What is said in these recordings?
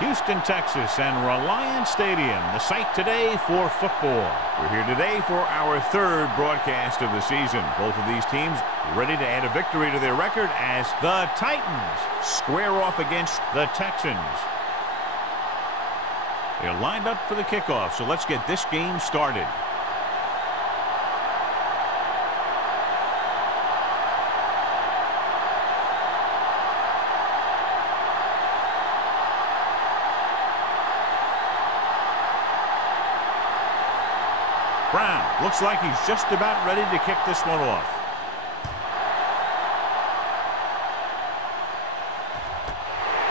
Houston, Texas, and Reliance Stadium, the site today for football. We're here today for our third broadcast of the season. Both of these teams ready to add a victory to their record as the Titans square off against the Texans. They're lined up for the kickoff, so let's get this game started. Brown looks like he's just about ready to kick this one off.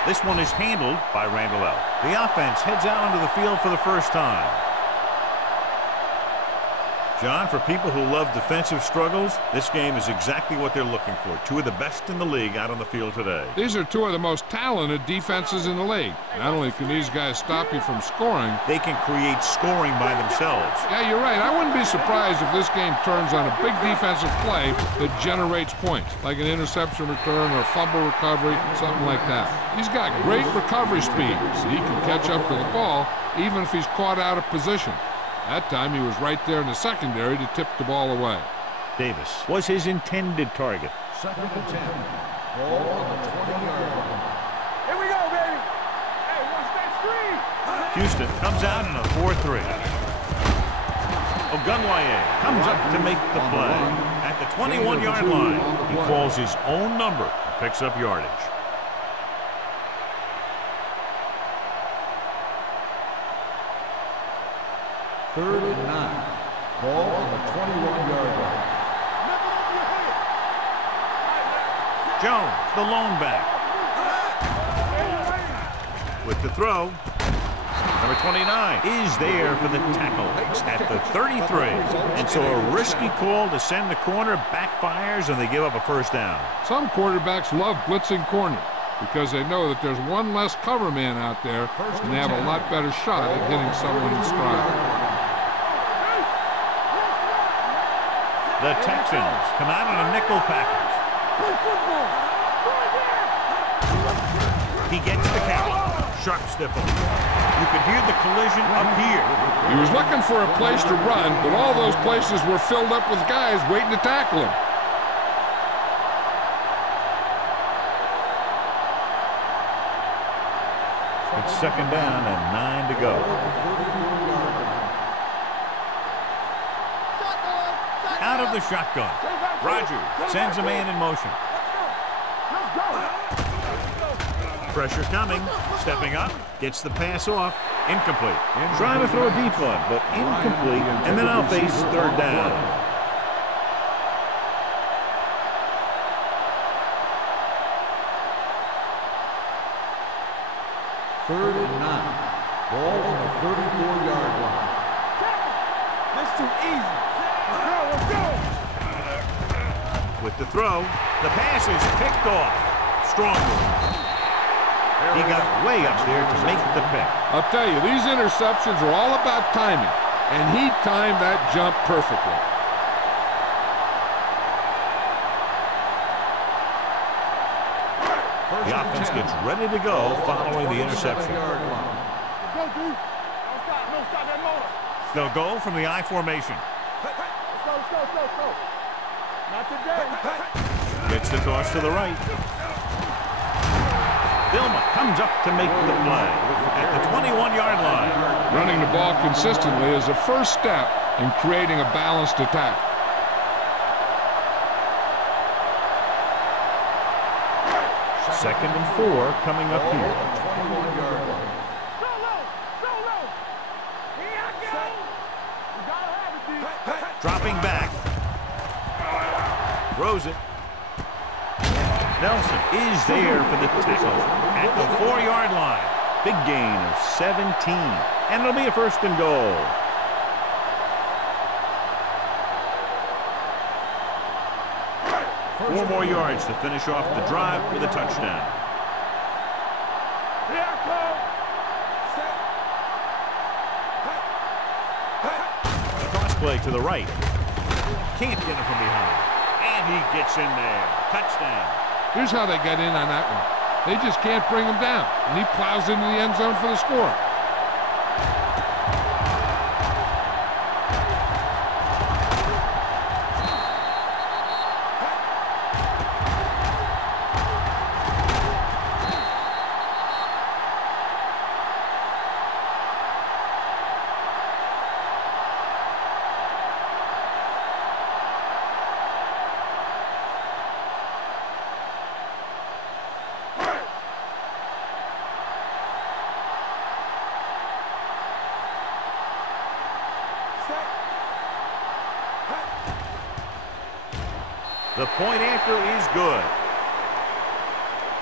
This one is handled by Randall L. The offense heads out onto the field for the first time. John, for people who love defensive struggles, this game is exactly what they're looking for. Two of the best in the league out on the field today. These are two of the most talented defenses in the league. Not only can these guys stop you from scoring, they can create scoring by themselves. Yeah, you're right. I wouldn't be surprised if this game turns on a big defensive play that generates points, like an interception return or fumble recovery, something like that. He's got great recovery speed, so he can catch up to the ball even if he's caught out of position. That time he was right there in the secondary to tip the ball away. Davis was his intended target. Second and 10. Ball on the 20-yard line. Here we go, baby. Hey, watch that screen. Houston comes out in a 4-3. Ogunwaye comes up to make the play. At the 21-yard line, he calls his own number and picks up yardage. Third and 9. Ball on the 21-yard line. Jones, the lone back. With the throw. Number 29 is there for the tackle at the 33. And so a risky call to send the corner backfires, and they give up a first down. Some quarterbacks love blitzing corner because they know that there's one less cover man out there, and they have a lot better shot at hitting someone in stride. The Texans come out in a nickel package. He gets the count. Sharp stiff him. You could hear the collision up here. He was looking for a place to run, but all those places were filled up with guys waiting to tackle him. It's second down and 9 to go. Out of the shotgun. Rogers sends a man in motion. Pressure coming. Stepping up. Gets the pass off. Incomplete. Trying to throw a deep one, but incomplete. And then I'll face third down. Third and 9. Ball on the 34-yard line. That's too easy. Let's go. With the throw, the pass is picked off. Strong move. He got way up there to make the pick. I'll tell you, these interceptions are all about timing, and he timed that jump perfectly. The offense gets ready to go following the interception. They'll go from the I formation. Let's go. Not today. Gets the toss to the right. Vilma comes up to make the play at the 21-yard line. Running the ball consistently is the first step in creating a balanced attack. Second and 4 coming up here. 21-yard line. Dropping back. Throws it. Nelson is there for the tackle at the 4-yard line. Big gain of 17. And it'll be a first and goal. Four more yards to finish off the drive with a touchdown. Cross play to the right. Can't get him from behind. And he gets in there. Touchdown. Here's how they get in on that one. They just can't bring him down, and he plows into the end zone for the score. The point after is good.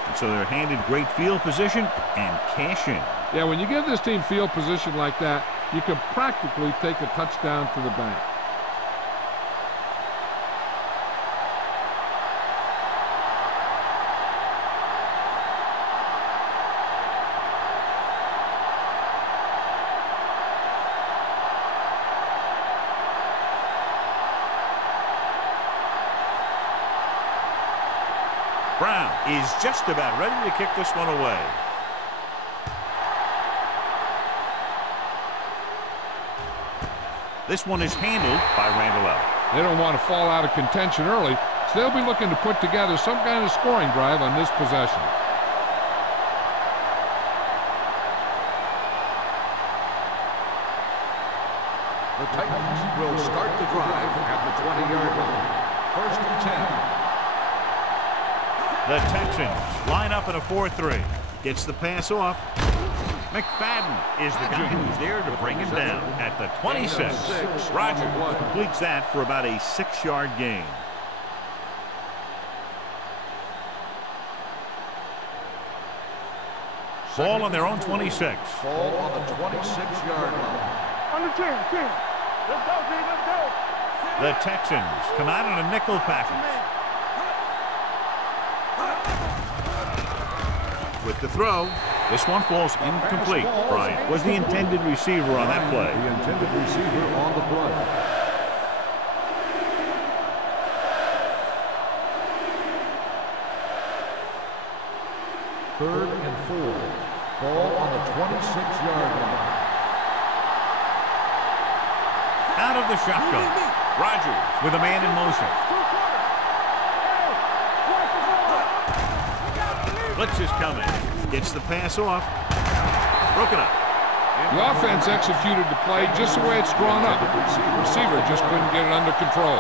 And so they're handed great field position and cash in. Yeah, when you give this team field position like that, you can practically take a touchdown to the bank. Brown is just about ready to kick this one away. This one is handled by Randall. They don't want to fall out of contention early, so they'll be looking to put together some kind of scoring drive on this possession. The Titans will start the drive at the 20-yard line. 1st and 10. The Texans line up in a 4-3. Gets the pass off. McFadden is the guy who's there to bring him down at the 26. Rogers completes that for about a 6-yard gain. Ball on their own 26. Ball on the 26-yard line. On the 10. Let's go, B, let's go. The Texans come out in a nickel package. With the throw, this one falls incomplete. Bryant was the intended receiver on that play. The intended receiver on the play. Third and 4. Ball on the 26-yard line. Out of the shotgun. Rogers with a man in motion. Blitz is coming. Gets the pass off. Broken up. The offense executed the play just the way it's drawn up. The receiver just couldn't get it under control.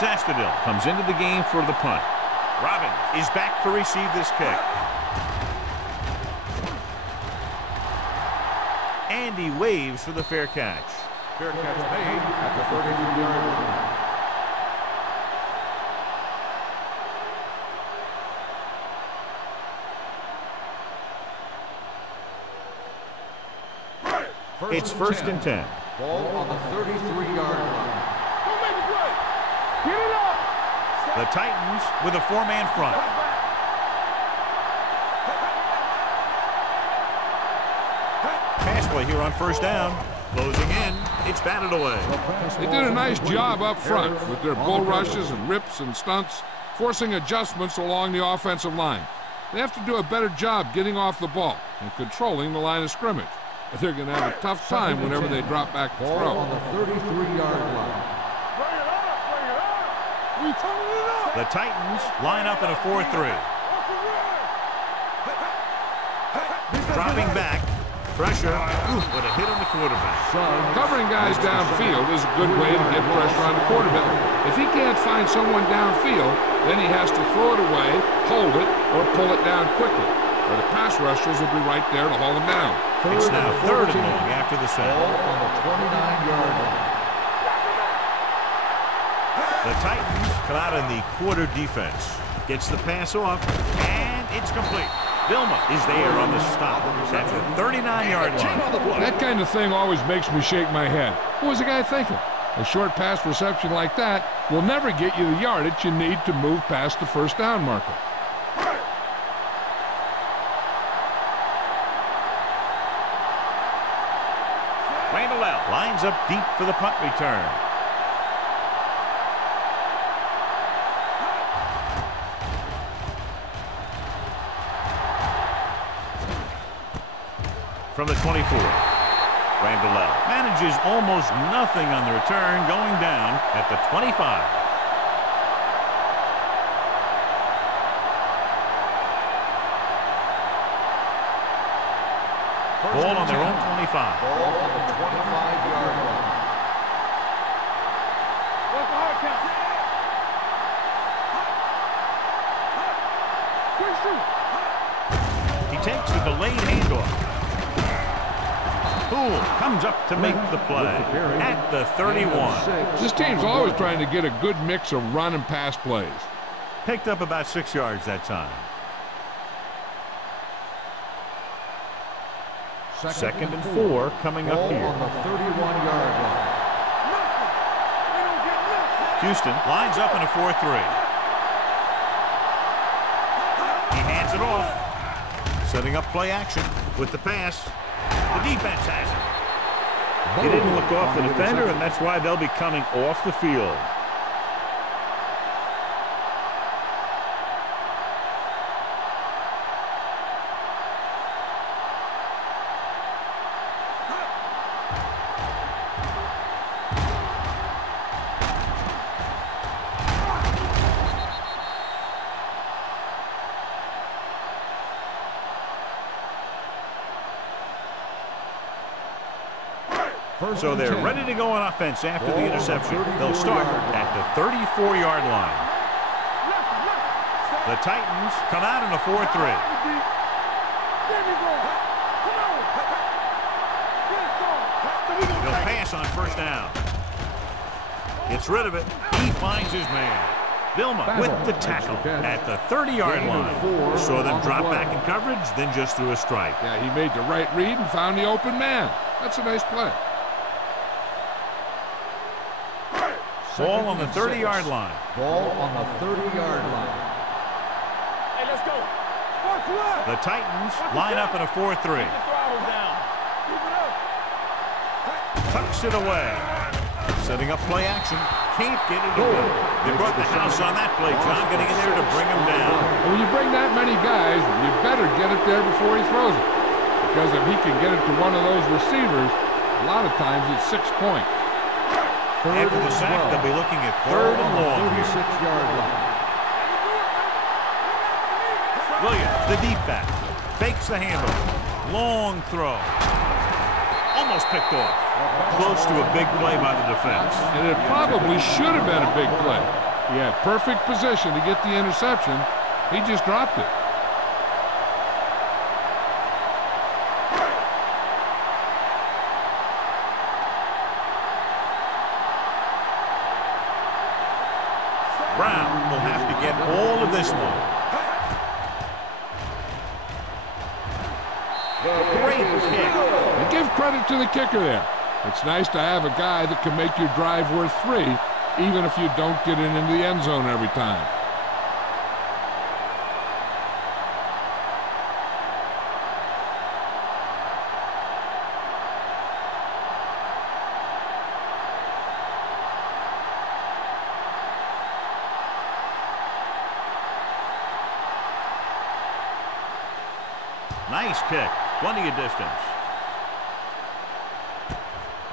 Sastadil comes into the game for the punt. Robbins is back to receive this kick. And he waves for the fair catch. Fair catch made at the 33-yard line. It's 1st and 10. Ball on the 33-yard line. Get it up. The Titans with a 4-man front. Pass play here on 1st down. Closing in. It's batted away. They did a nice job up front with their bull rushes and rips and stunts, forcing adjustments along the offensive line. They have to do a better job getting off the ball and controlling the line of scrimmage. They're going to have a tough time whenever they drop back to Ball throw. on the 33-yard line. The Titans line up in a 4-3. Dropping back. Pressure. With a hit on the quarterback. Covering guys downfield is a good way to get pressure on the quarterback. If he can't find someone downfield, then he has to throw it away, hold it, or pull it down quickly. Or the pass rushers will be right there to haul him down. It's now 3rd and long after the set. Ball on the 29-yard line. The Titans come out in the quarter defense. Gets the pass off, and it's complete. Vilma is there on the stop. That's a 39-yard line. That kind of thing always makes me shake my head. What was the guy thinking? A short pass reception like that will never get you the yardage you need to move past the 1st down marker. Lines up deep for the punt return. From the 24. Randall manages almost nothing on the return, going down at the 25. Ball on their own 25. Ball on the 25-yard line. What's the hard count? Quick shoot. He takes the delayed handoff. Poole comes up to make the play at the 31. This team's always trying to get a good mix of run and pass plays. Picked up about 6 yards that time. Second and 4 coming up here. On the 31-yard line. Houston lines up in a 4-3. He hands it off. Setting up play action with the pass. The defense has it. He didn't look off the defender, and that's why they'll be coming off the field. So they're ready to go on offense after the interception. They'll start at the 34-yard line. The Titans come out in a 4-3. They'll pass on first down. Gets rid of it. He finds his man. Vilma with the tackle at the 30-yard line. Saw them drop back in coverage, then just threw a strike. Yeah, he made the right read and found the open man. That's a nice play. Ball on the 30-yard line. Ball on the 30-yard line. Hey, let's go. The Titans line up in a 4-3. Tucks it away. Setting up play action. Can't get it away. They brought the house on that play, John, getting in there to bring him down. When you bring that many guys, you better get it there before he throws it. Because if he can get it to one of those receivers, a lot of times it's 6 points. After the sack, they'll be looking at third and long. 36-yard line. Williams, the deep back, fakes the handoff. Long throw. Almost picked off. Close to a big play by the defense. And it probably should have been a big play. He had perfect position to get the interception. He just dropped it. Brown will have to get all of this one. Great kick. And give credit to the kicker there. It's nice to have a guy that can make your drive worth 3, even if you don't get it into the end zone every time. Nice kick. Plenty of distance.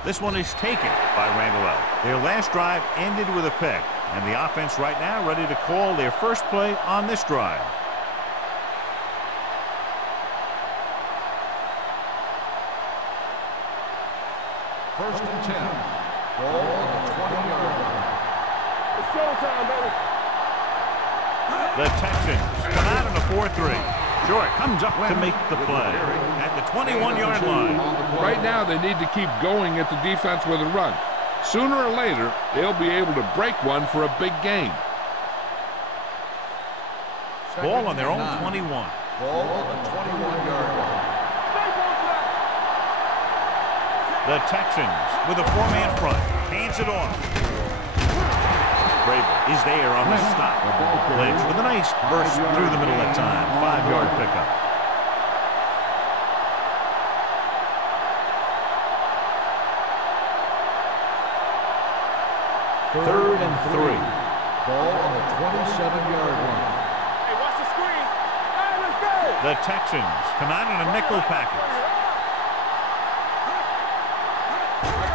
This one is taken by Randall. Their last drive ended with a pick, and the offense right now ready to call their first play on this drive. First and 10. Ball on the 20-yard line. It's showtime, baby. The Texans come out in a 4-3. Short comes up to make the play at the 21-yard line. Right now, they need to keep going at the defense with a run. Sooner or later, they'll be able to break one for a big gain. Ball on their own 21. Ball on the 21-yard line. The Texans with a 4-man front. Hands it off. Vrabel is there on the stop. Lynch with a nice burst through the middle that time. 5-yard pickup. 3rd and 3. Ball on the 27-yard line. Hey, watch the screen. Hey, let's go. The Texans come out in a nickel package.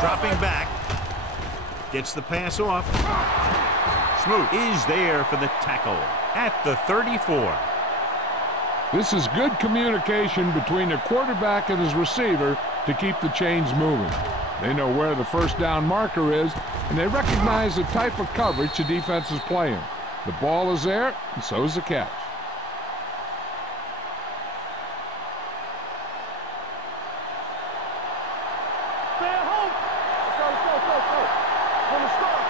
Dropping back. Gets the pass off. Smoot is there for the tackle at the 34. This is good communication between the quarterback and his receiver to keep the chains moving. They know where the first down marker is, and they recognize the type of coverage the defense is playing. The ball is there, and so is the catch. Stay at home. Let's go. From the start.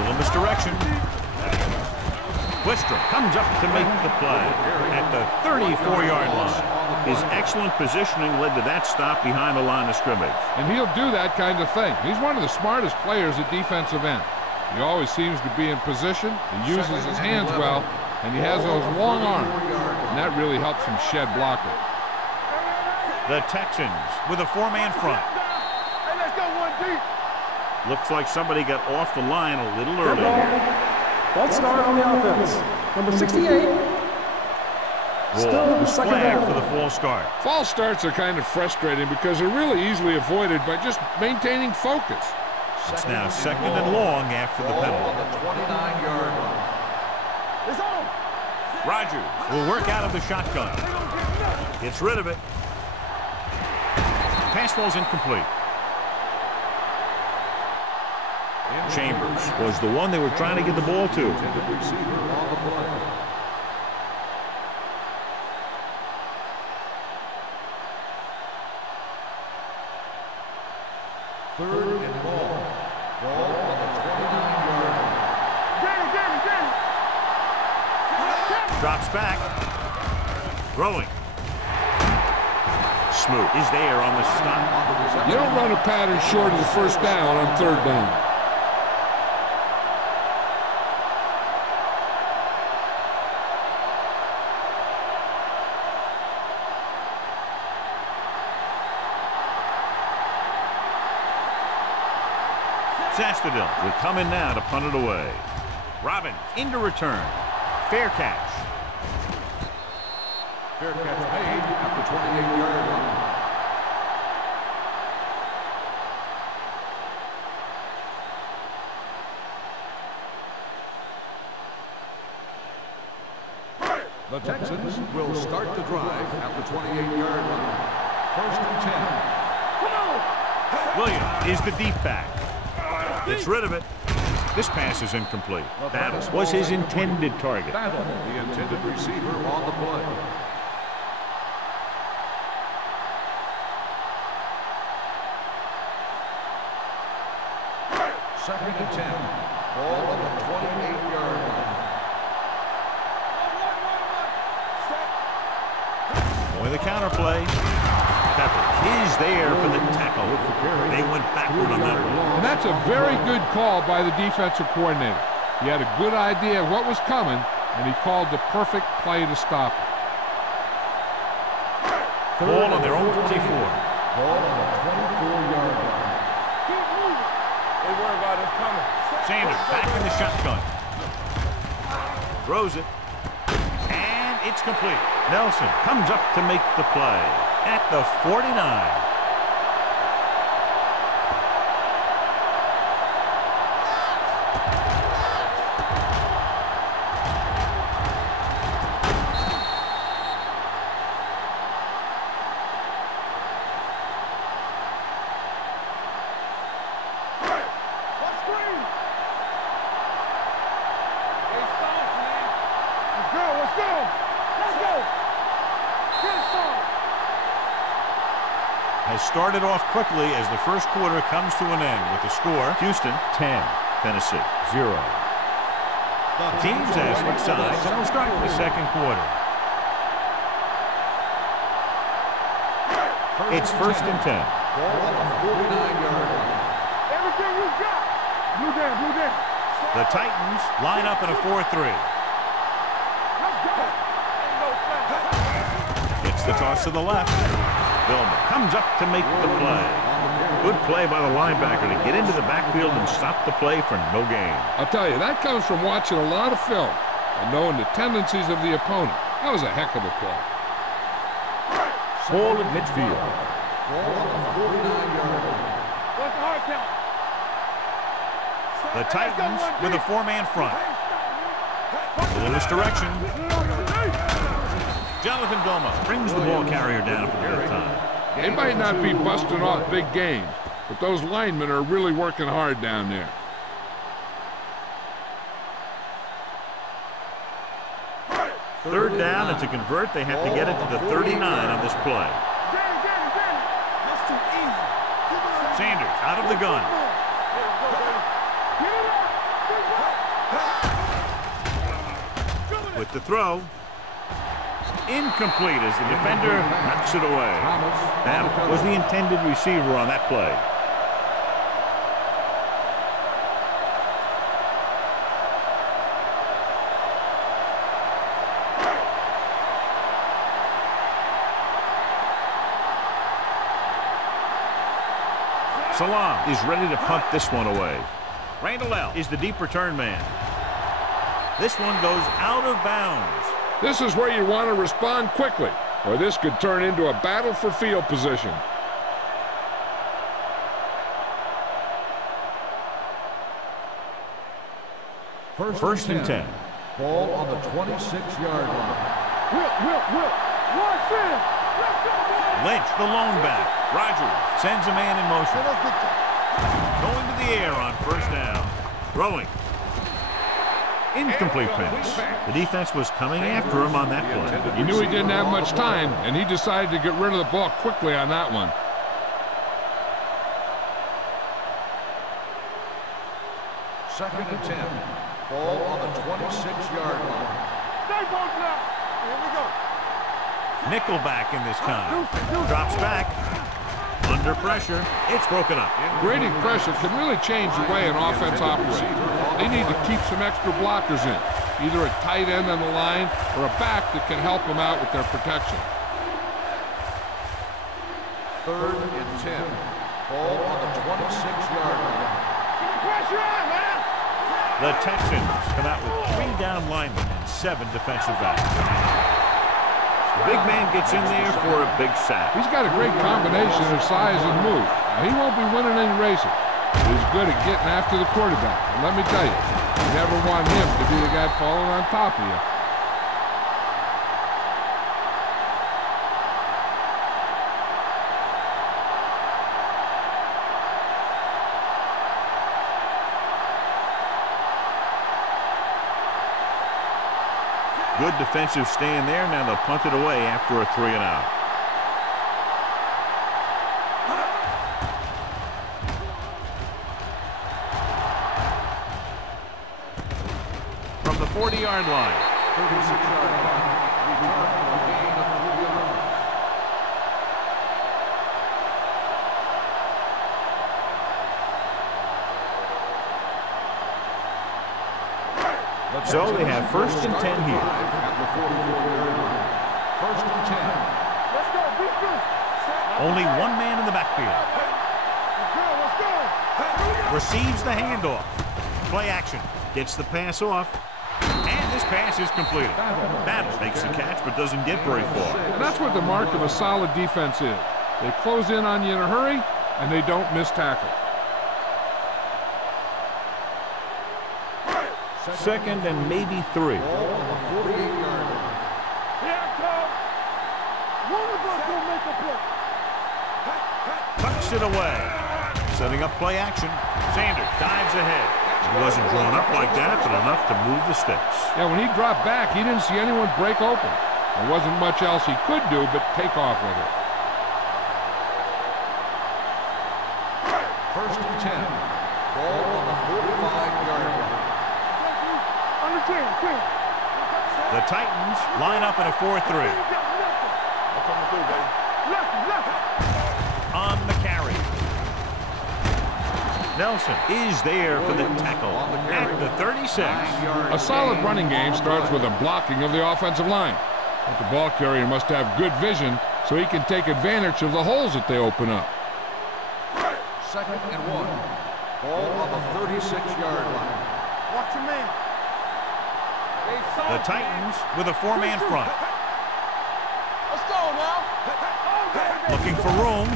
Little misdirection. Wistrom comes up to make the play at the 34-yard line. His excellent positioning led to that stop behind the line of scrimmage. And he'll do that kind of thing. He's one of the smartest players at defensive end. He always seems to be in position. He uses his hands well, and he has those long arms. And that really helps him shed blocker. The Texans with a 4-man front. Hey, let's go one deep. Looks like somebody got off the line a little early. False start on the offense. Number 68. Ball was flagged for the false start. False starts are kind of frustrating because they're really easily avoided by just maintaining focus. It's now 2nd and long after the penalty. On the 29-yard line. It's on. Rogers will work out of the shotgun. Gets rid of it. Pass ball's incomplete. Chambers was the one they were trying to get the ball to. Receiver on the play. Third and long. Ball on the 29-yard line. Get it. Drops back. Throwing. Smoot is there on the stop. You don't run a pattern short of the first down on 3rd down. Sastadil will come in now to punt it away. Robbins into return. Fair catch. Fair catch made at the 28-yard line. The Texans will start the drive at the 28-yard line. 1st and 10. Come on. Williams is the deep back. Gets rid of it. This pass is incomplete. That was his intended target. Battle, the intended receiver on the play. Second and 10. Ball on the 28-yard line. With a counter play. Pepper is there for the tackle. They went backward on that one. And that's a very good call by the defensive coordinator. He had a good idea of what was coming, and he called the perfect play to stop it. Ball on their own 24. Ball on the 24-yard line. Keep moving. They worry about us coming. Sanders back in the shotgun. Throws it. And it's complete. Nelson comes up to make the play at the 49. Has started off quickly as the first quarter comes to an end with the score Houston 10, Tennessee 0. Teams as switch sides and will start the second quarter. It's 1st and 10. Ball on the 49-yard line. Everything you got. Blue down. The Titans line up in a 4-3. Let's go. Ain't no flag. It's the toss to the left. Vilma comes up to make the play Good play by the linebacker to get into the backfield and stop the play for no gain. I'll tell you, that comes from watching a lot of film and knowing the tendencies of the opponent. That was a heck of a play. Ball at midfield. Ball on the 49-yard line. What's the hard count? The Titans with a four-man front. In this direction. Jonathan Goma brings the ball carrier down for the time. They might not be busting off big games, but those linemen are really working hard down there. Third down, and to convert, they have to get it to the 39 on this play. That's too easy. Sanders out of the gun. With the throw. Incomplete as the defender knocks it away. That was the intended receiver on that play. Salam is ready to punt this one away. Randall L. is the deep return man. This one goes out of bounds. This is where you want to respond quickly, or this could turn into a battle for field position. First and 10. Ball on the 26-yard line. Will. Watch it. Lynch, the lone back. Rogers sends a man in motion. Going to the air on first down. Throwing. Incomplete pass. The defense was coming after him on that play. He knew he didn't have much time, and he decided to get rid of the ball quickly on that one. Second and 10. Ball on the 26-yard line. Stay both now. Here we go. Nickelback in this time. Drops back. Under pressure. It's broken up. Grading pressure can really change the way an offense operates. They need to keep some extra blockers in, either a tight end on the line or a back that can help them out with their protection. Third and 10. Ball on the 26-yard line. Pressure on, man. The Texans come out with 3 down linemen and 7 defensive backs. The big man gets in there for a big sack. He's got a great combination of size and move. Now, he won't be winning any races, but he's good at getting after the quarterback. And let me tell you, you never want him to be the guy falling on top of you. Good defensive stand there. Now they'll punt it away after a 3 and out. From the 40-yard line. 36-yard line. Return for a gain of 3 yards. So they have first and 10 here. At the 44-yard line. First and 10. Let's go. Beat this. Only one man in the backfield. Let's go. Receives the handoff. Play action. Gets the pass off. And this pass is completed. Battle makes the catch but doesn't get very far. And that's what the mark of a solid defense is. They close in on you in a hurry, and they don't miss tackle. Second and maybe 3. Ball on the 48-yard line. Here it comes. One of us will make a play. Tucks it away. Setting up play action. Sanders dives ahead. He wasn't drawn up like that, but enough to move the sticks. Yeah, when he dropped back, he didn't see anyone break open. There wasn't much else he could do but take off with it. First and 10. Ball on the 45-yard line. Under 10. The Titans line up in a 4-3. On the carry. Nelson is there for the tackle at the 36. A solid running game starts with a blocking of the offensive line. But the ball carrier must have good vision so he can take advantage of the holes that they open up. 2nd and 1. Ball on the 36-yard line. Watch your man. The Titans with a 4-man front. Let's go now. Looking for room.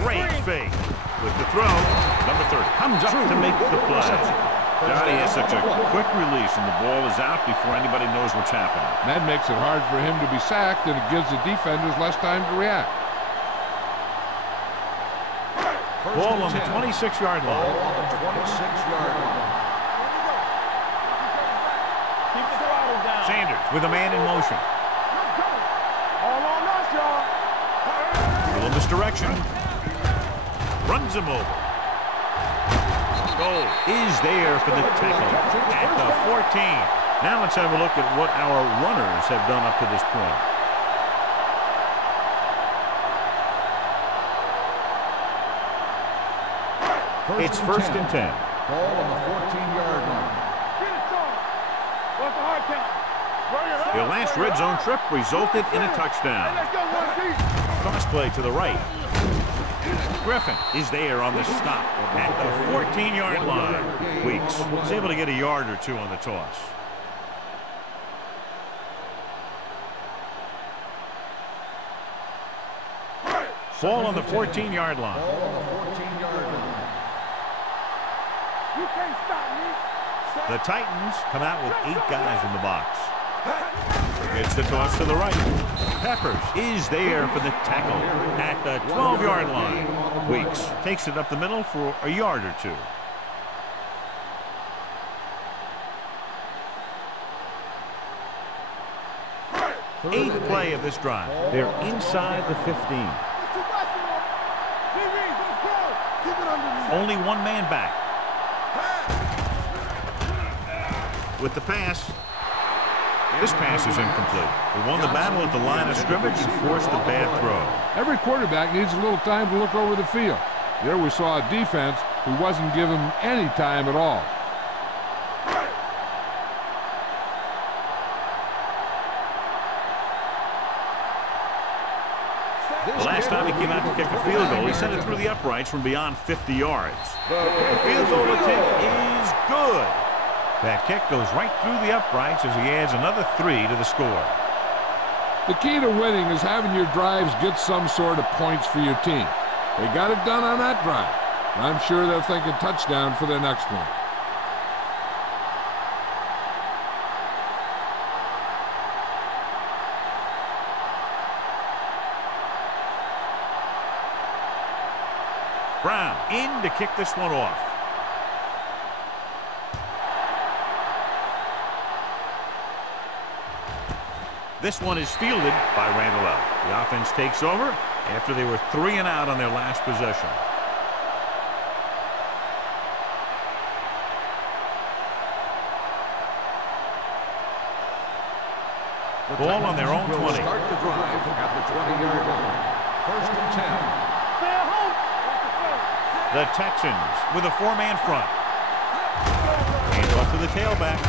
Great fake. With the throw, number 30 comes up to make the play. Johnny has such a quick release, and the ball is out before anybody knows what's happening. That makes it hard for him to be sacked, and it gives the defenders less time to react. Ball on the 26-yard line. Ball on the 26-yard line. Keep the throttle down. Sanders with a man in motion. Let's go. All on us, y'all. A little misdirection. Runs him over. Goal is there for the tackle at the 14. Now let's have a look at what our runners have done up to this point. It's first and 10. Ball on the 14-yard line. Get it, son. What's the hard count? Bring it up. Their last red zone trip resulted in a Hey, touchdown. let's go, one deep. Cross play to the right. Griffin is there on the stop at the 14-yard line. Weeks is able to get a yard or two on the toss. Ball on the 14-yard line. Ball on the 14-yard line. You can't stop me. The Titans come out with 8 guys in the box. It's the toss to the right. Peppers is there for the tackle at the 12-yard line. Weeks takes it up the middle for a yard or two. Eighth play of this drive. They're inside the 15. It's too much for them. DBs, let's go. Keep it underneath. Only one man back. With the pass. This pass is incomplete. They won the battle at the line of scrimmage and forced a bad throw. Every quarterback needs a little time to look over the field. There we saw a defense who wasn't given any time at all. The last time he came out to kick a field goal, he sent it through the uprights from beyond 50 yards. The field goal attempt is good. That kick goes right through the uprights as he adds another 3 to the score. The key to winning is having your drives get some sort of points for your team. They got it done on that drive. I'm sure they're thinking touchdown for their next one. Brown in to kick this one off. This one is fielded by Randall L. The offense takes over after they were 3 and out on their last possession. Ball on their own 20. Start the drive at the 20-yard line. First and 10. Stay at home. The Texans with a 4-man front. Hands off to the tailback.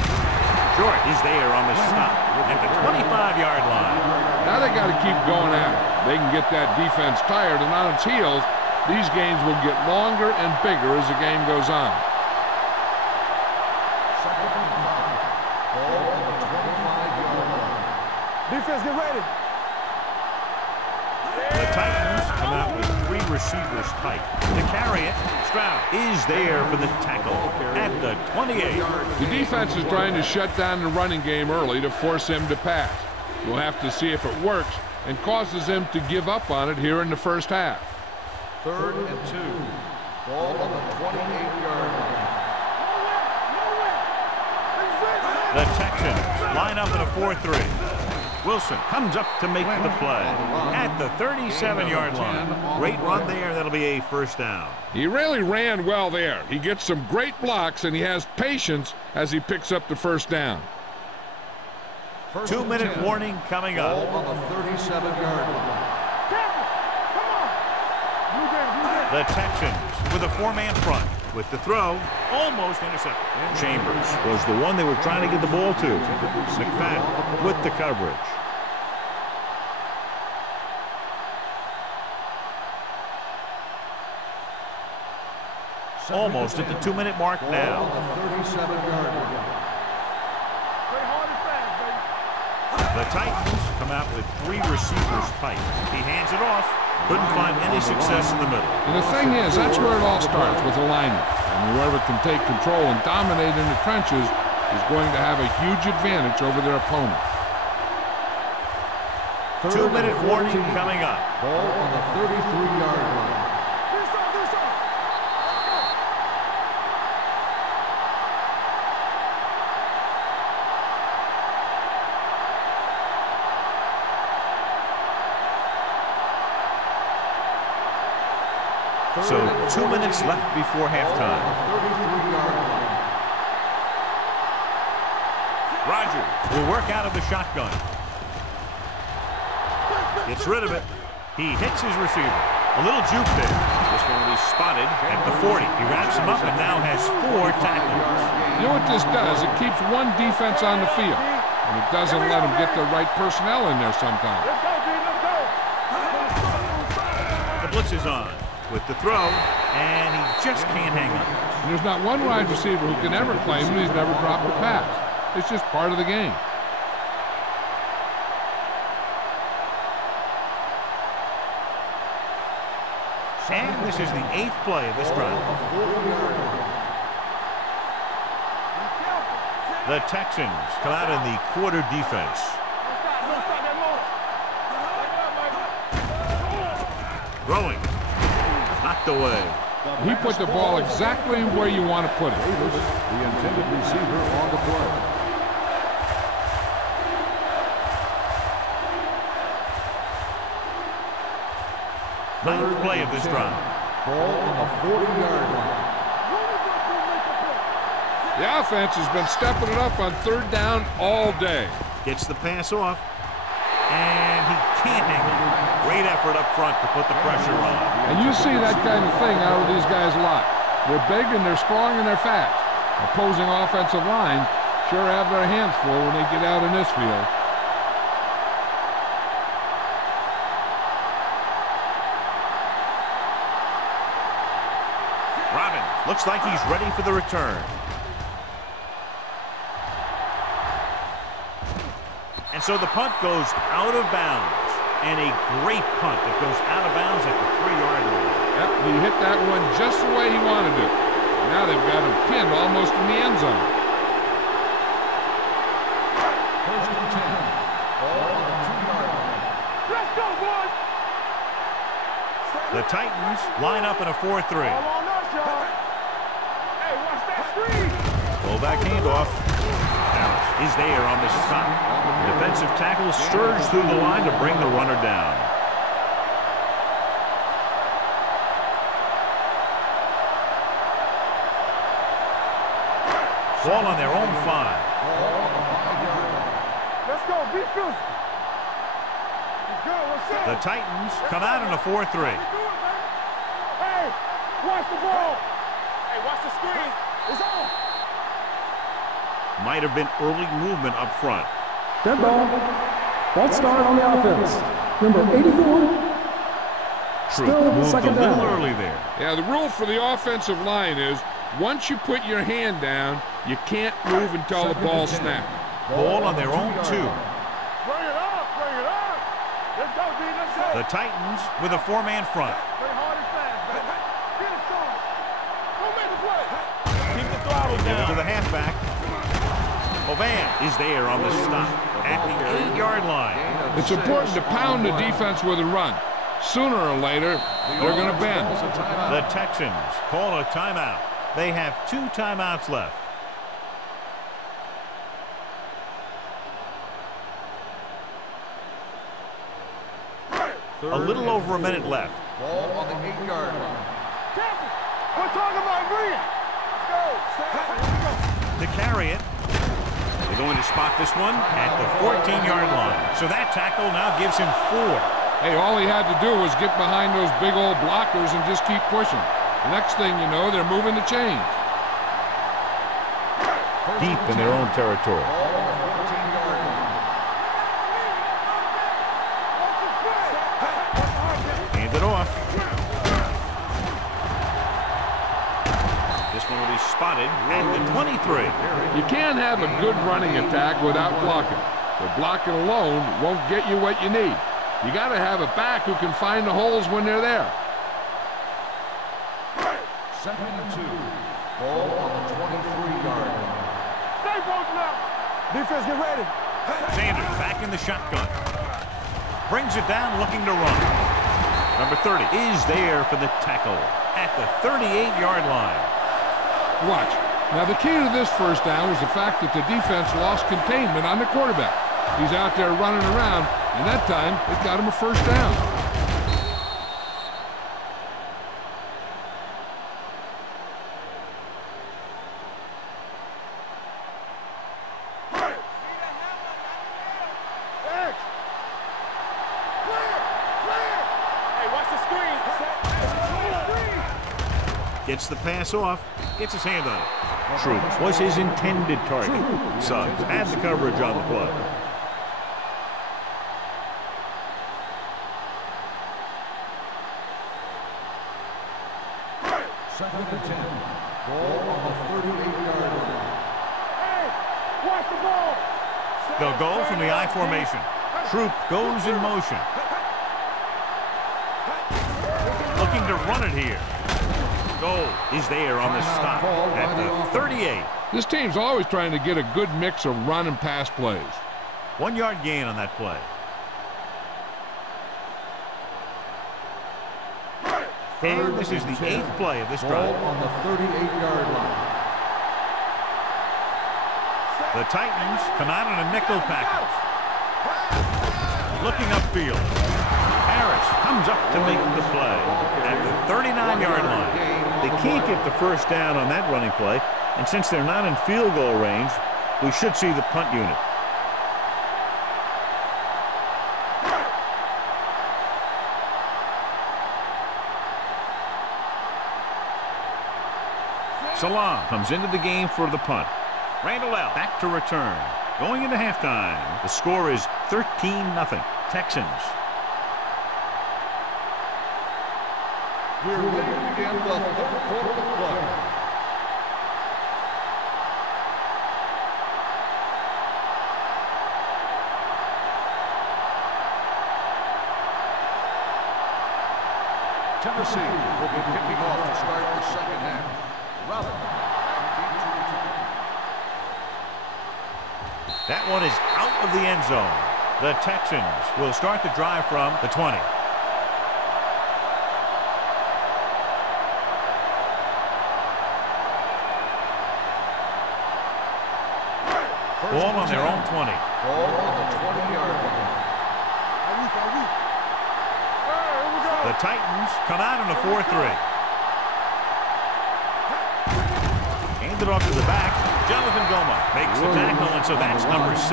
Short is there on the stop at the 25-yard line. Now they got to keep going at it. They can get that defense tired, and on its heels, these games will get longer and bigger as the game goes on. Second and 5. Ball on the 25-yard line. Defense, get ready. The Titans come out with 3 receivers tight. To carry it, Stroud is there for the tackle at the 28. The defense is trying to shut down the running game early to force him to pass. We'll have to see if it works and causes him to give up on it here in the first half. Third and 2. Ball on the 28-yard line. The Texans line up in a 4-3. Wilson comes up to make the play at the 37-yard line. Great run there. That'll be a first down. He really ran well there. He gets some great blocks, and he has patience as he picks up the first down. 2-minute warning coming up. Ball on the 37-yard line. The Texans with a 4-man front. With the throw, almost intercepted. Chambers was the one they were trying to get the ball to. McFadden with the coverage. almost at the 2-minute mark now. On the 37-yard line. Play hard and fast, baby. The Titans come out with 3 receivers tight. He hands it off. Couldn't find any success in the middle. And the thing is, that's where it all starts, with alignment. And whoever can take control and dominate in the trenches is going to have a huge advantage over their opponent. 2-minute warning coming up. Ball on the 33-yard line. Do something, do something. So 2 minutes left before halftime. 33-yard line. Roger will work out of the shotgun. Gets rid of it. He hits his receiver. A little juke there. This one will be spotted at the 40. He wraps him up and now has 4 tackles. You know what this does? It keeps one defense on the field, and it doesn't let them get the right personnel in there sometimes. Let's go, B, let's go. The blitz is on with the throw, and he just can't hang on. And there's not one wide receiver who can ever claim that he's never dropped a pass. It's just part of the game. And this is the 8th play of this drive. The Texans come out in the quarter defense. Don't stop that motor. Throwing. Knocked away. He put the ball exactly where you want to put it. The intended receiver on the play. Ninth play of this drive. Ball on the 40-yard line. The offense has been stepping it up on 3rd down all day. Gets the pass off, and he can't hang on. Great effort up front to put the pressure on. And you see that kind of thing out of these guys a lot. They're big and they're strong and they're fast. Opposing offensive lines sure have their hands full when they get out in this field. Looks like he's ready for the return. And so the punt goes out of bounds. And a great punt that goes out of bounds at the 3-yard line. Yep, he hit that one just the way he wanted it. Now they've got him pinned almost in the end zone. First and 10. Ball on the 2-yard line. Let's go, boys. The Titans line up in a 4-3. All on us, y'all. Hey, watch that screen. Fullback handoff. Dallas is there on the stop. The defensive tackle surged through the line to bring the runner down. Ball on their own 5. Let's go, be physical. Let's go, what's up? The Titans come out in a 4-3. Hey, watch the ball. Hey, watch the screen. It's on. Might have been early movement up front. Dead ball. False start on the offense. Number 84. True, Still moved a second little down. early there. Yeah, the rule for the offensive line is once you put your hand down, you can't move until the ball snaps. Ball on their own 2. Bring it up, bring it up. Let's go, D, let's go. The Titans with a 4-man front. Play hard and fast, baby. Get it, son. Don't make the play. Keep the throttle Give it down. to the halfback. Ovan is there on the stop at the 8-yard line. It's important to pound the defense with a run. Sooner or later, they're going to bend. The Texans call a timeout. They have 2 timeouts left. A little over a minute left. Ball on the 8-yard line. Careful. We're talking about bring it. Let's go. To carry it, they're going to spot this one at the 14-yard line. So that tackle now gives him 4. Hey, all he had to do was get behind those big old blockers and just keep pushing. The next thing you know, they're moving the chains. Deep in their own territory. Ball on the 14-yard line. Hand it off. spotted at the 23. You can't have a good running attack without blocking. But blocking alone won't get you what you need. You got to have a back who can find the holes when they're there. 2nd and 2. Ball on the 23-yard line. Stay broken up. Defense, get ready. Sanders back in the shotgun. Brings it down, looking to run. Number 30 is there for the tackle at the 38-yard line. Watch. Now, the key to this first down was the fact that the defense lost containment on the quarterback. He's out there running around, and that time it got him a first down. Gets the pass off, gets his hand on it. Troop was his intended target. Suggs had the coverage on the play. Second and 10. Ball on the 38-yard line. Hey, watch the ball. They'll go from the I formation. Troop goes in motion. Looking to run it here. Goal is there on the stop at the 38. This team's always trying to get a good mix of run and pass plays. 1 yard gain on that play. And this is the 8th play of this drive. Ball on the 38-yard line. The Titans come out in a nickel package. Looking upfield. Harris comes up to make the play at the 39-yard line. They can't get the first down on that running play, and since they're not in field goal range, we should see the punt unit. Salam comes into the game for the punt. Randall out back to return. Going into halftime, the score is 13-0. Texans. We're ready to begin the 3rd quarter of play. Tennessee will be kicking off to start the second half. Robert. That one is out of the end zone. The Texans will start the drive from the 20. Ball on their own 20. Ball on the 20-yard line. The Titans come out in a 4-3. Handed off to the back. Jonathan Goma makes the tackle, and so that's number 6.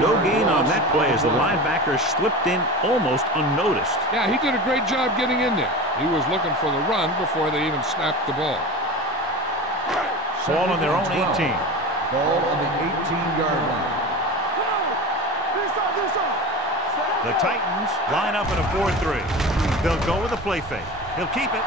No gain on that play as the linebacker slipped in almost unnoticed. Yeah, he did a great job getting in there. He was looking for the run before they even snapped the ball. Ball on their own 18. Ball on the 18-yard line. The Titans line up in a 4-3. They'll go with a play fake. He'll keep it.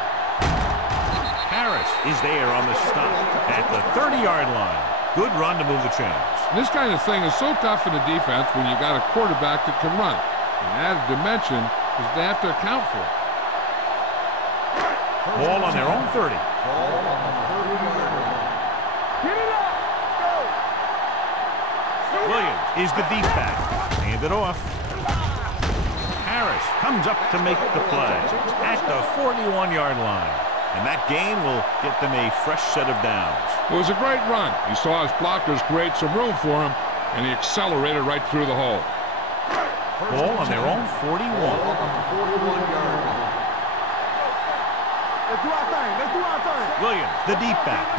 Harris is there on the stop at the 30-yard line. Good run to move the chains. This kind of thing is so tough in the defense when you got a quarterback that can run. An added dimension is they have to account for it. Ball on their own 30. Ball on the 30-yard line. Get it up. Go. Williams is the deep back. Hand it off. Harris comes up to make the play at the 41-yard line. And that gain will get them a fresh set of downs. It was a great run. He saw his blockers create some room for him, and he accelerated right through the hole. Ball on their own 41. Ball on the 41-yard line. Let's do our thing. Let's do our thing. Williams, the deep back.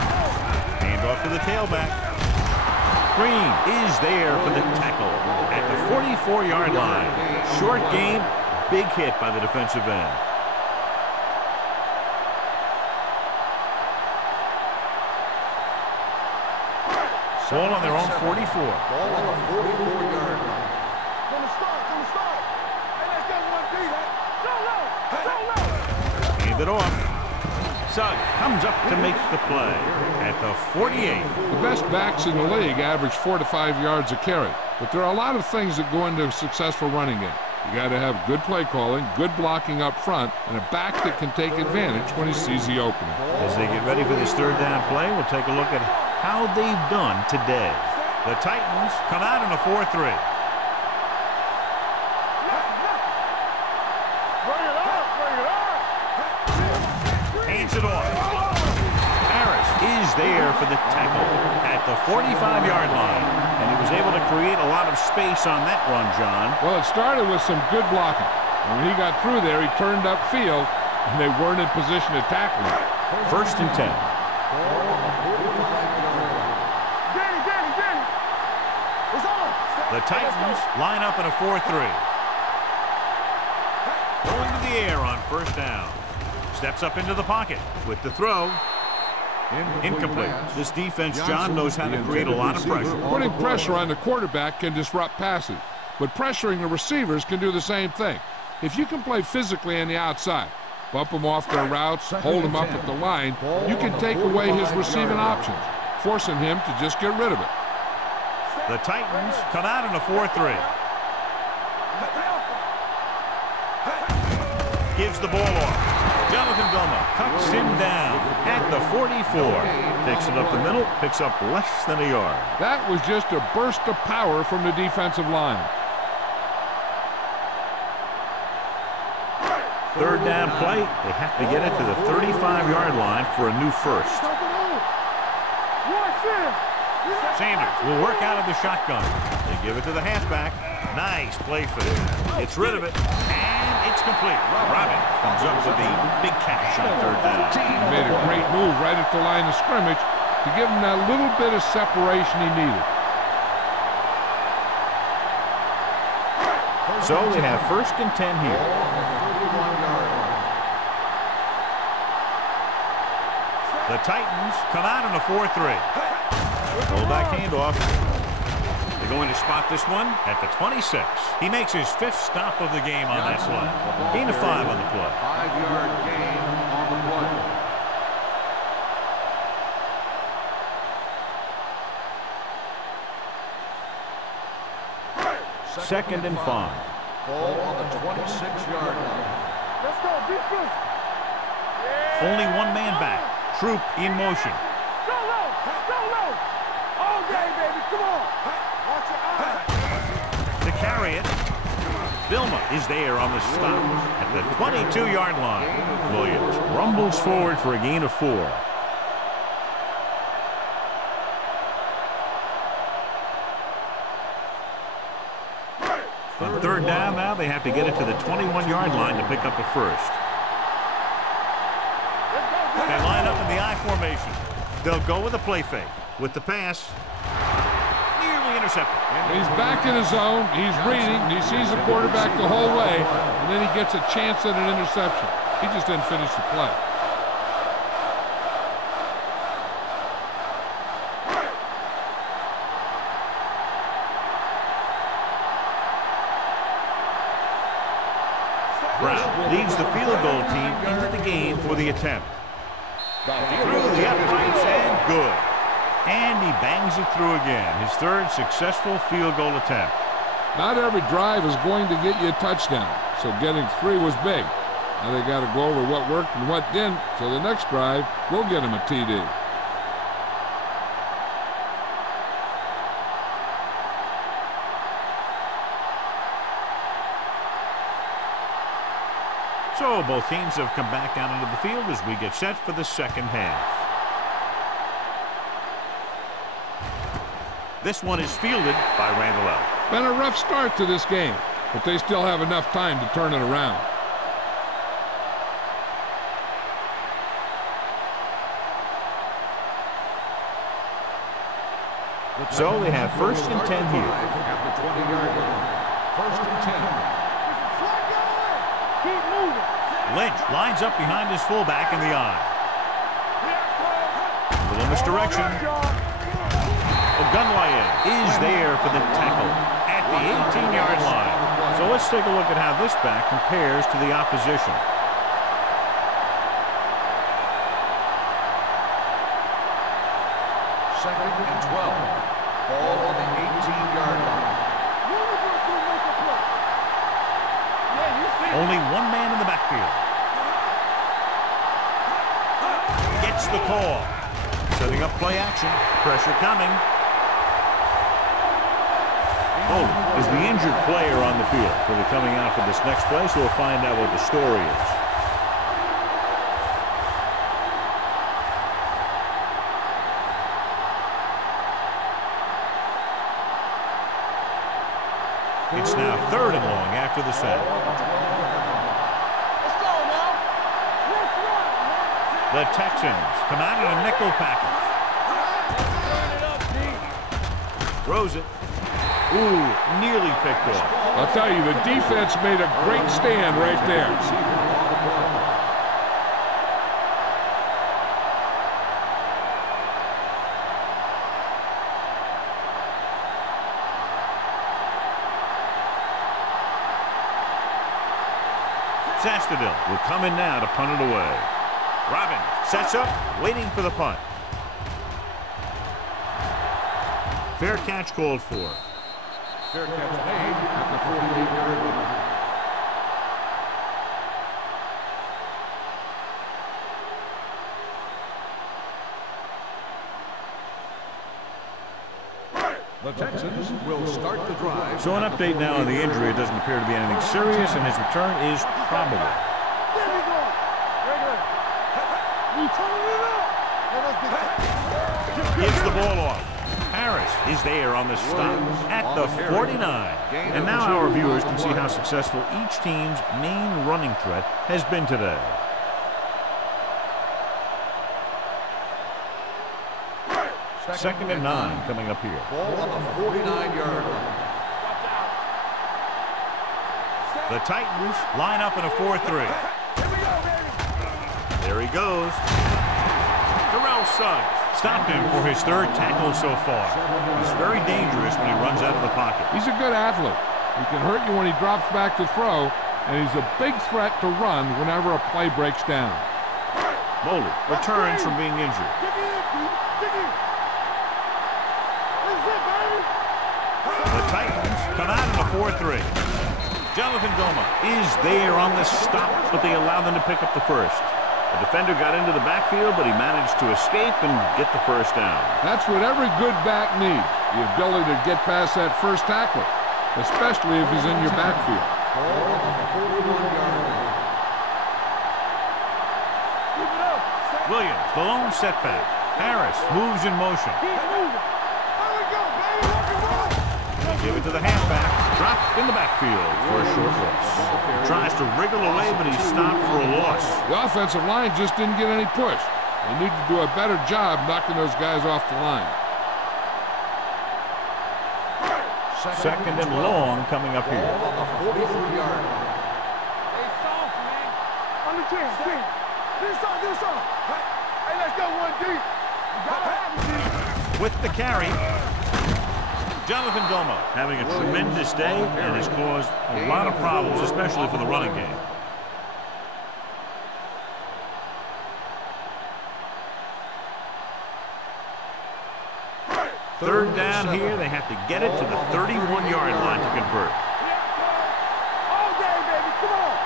Hand off to the tailback. Green is there for the tackle at the 44-yard line. Short gain, big hit by the defensive end. Ball on their own 44. Ball on the 44-yard line. Gonna start. Hey, let's get one D. Go low. Hand it off. Sugg comes up to make the play at the 48. The best backs in the league average 4 to 5 yards a carry, but there are a lot of things that go into a successful running game. You got to have good play calling, good blocking up front, and a back that can take advantage when he sees the opening. As they get ready for this third down play, we'll take a look at how they've done today. The Titans come out in a 4-3. Hands it off. Harris is there for the tackle at the 45-yard line. And he was able to create a lot of space on that run, John. Well, it started with some good blocking. And when he got through there, he turned upfield, and they weren't in position to tackle him. 1st and 10. The Titans line up in a 4-3. Going to the air on 1st down. Steps up into the pocket with the throw. Incomplete. This defense, John, knows how to create a lot of pressure. Putting pressure on the quarterback can disrupt passes, but pressuring the receivers can do the same thing. If you can play physically on the outside, bump them off their routes, hold them up at the line, you can take away his receiving options, forcing him to just get rid of it. The Titans come out in a 4-3. Gives the ball off. Jonathan Vilma cuts him down at the 44. Takes it up the middle, picks up less than a yard. That was just a burst of power from the defensive line. 3rd down play, they have to get it to the 35-yard line for a new first. Sanders will work out of the shotgun. They give it to the halfback. Nice play for him. Gets rid of it, and it's complete. Robin comes up with the big catch on 3rd down. He made a great move right at the line of scrimmage to give him that little bit of separation he needed. So they have 1st and 10 here. The Titans come out in a 4-3. Fullback handoff. They're going to spot this one at the 26. He makes his 5th stop of the game on that play. Gain of 5 on the play. 5-yard gain on the play. 2nd and 5. Ball on the 26-yard line. Let's go, defense. Only one man back. Troop in motion. Go low, go low. All day, baby, come on. Watch your eyes. To carry it, Vilma is there on the stop at the 22-yard line. Williams rumbles forward for a gain of 4. On 3rd down now, they have to get it to the 21-yard line to pick up a first. They line up in the I formation. They'll go with a play fake. With the pass, nearly intercepted. He's back in his zone. He's reading. He sees the quarterback the whole way, and then he gets a chance at an interception. He just didn't finish the play. Brown leads the field goal team into the game for the attempt. Through the uprights and good. And he bangs it through again. His 3rd successful field goal attempt. Not every drive is going to get you a touchdown, so getting 3 was big. Now they got to go over what worked and what didn't, so the next drive will get him a TD. So both teams have come back out into the field as we get set for the 2nd half. This one is fielded by Randall L. Been a rough start to this game, but they still have enough time to turn it around. So they have 1st and 10 here. At the 20-yard line. 1st and 10. Keep moving. Lynch lines up behind his fullback in the eye. A little misdirection. Ogunlaye is there for the tackle at the 18-yard line. So let's take a look at how this back compares to the opposition. Second and 12. Ball on the 18-yard line. Only one man in the backfield. Gets the call. Setting up play action. Pressure coming. Oh, is the injured player on the field. He'll be coming out for this next play, so we'll find out what the story is. It's now 3rd and long after the sack. Let's go now. Let's run, man. The Texans come out in a nickel package. Turn it up, D. Throws it. Ooh, nearly picked off. I'll tell you, the defense made a great stand right there. Sastadil will come in now to punt it away. Robbins sets up, waiting for the punt. Fair catch called for. Fair catch made at the 48-yard line. The Texans will start the drive. So an update now on the injury. It doesn't appear to be anything serious, and his return is probable. There we go. Regular. We turning it up. Gives the ball off. Harris is there on the stop at the 49. And now our viewers can see how successful each team's main running threat has been today. Second and 9 coming up here. Ball on the 49-yard line. The Titans line up in a 4-3. There he goes. Terrell Suggs stopped him for his 3rd tackle so far. He's very dangerous when he runs out of the pocket. He's a good athlete. He can hurt you when he drops back to throw, and he's a big threat to run whenever a play breaks down. Bowley returns from being injured. The Titans come out in a 4-3. Jonathan Goma is there on the stop, but they allow them to pick up the first. The defender got into the backfield, but he managed to escape and get the first down. That's what every good back needs, the ability to get past that first tackler, especially if he's in your backfield. Ball on the 41-yard line. Keep it up. Williams, the lone setback. Harris moves in motion. Keep moving. There we go, baby. Rock and roll. They give it to the halfback. Dropped in the backfield for a short loss. Tries to wriggle away, but he's stopped for a loss. The offensive line just didn't get any push. They need to do a better job knocking those guys off the line. Second and long coming up here. Ball on the 43-yard line. Hey, soft, man. On the 10, 10. This off. Hey, let's go, 1D. You gotta have it, D. With the carry, Jonathan Goma having a tremendous day and has caused a lot of problems, especially for the running game. Third down here, they have to get it to the 31-yard line to convert. All day, baby. Come on.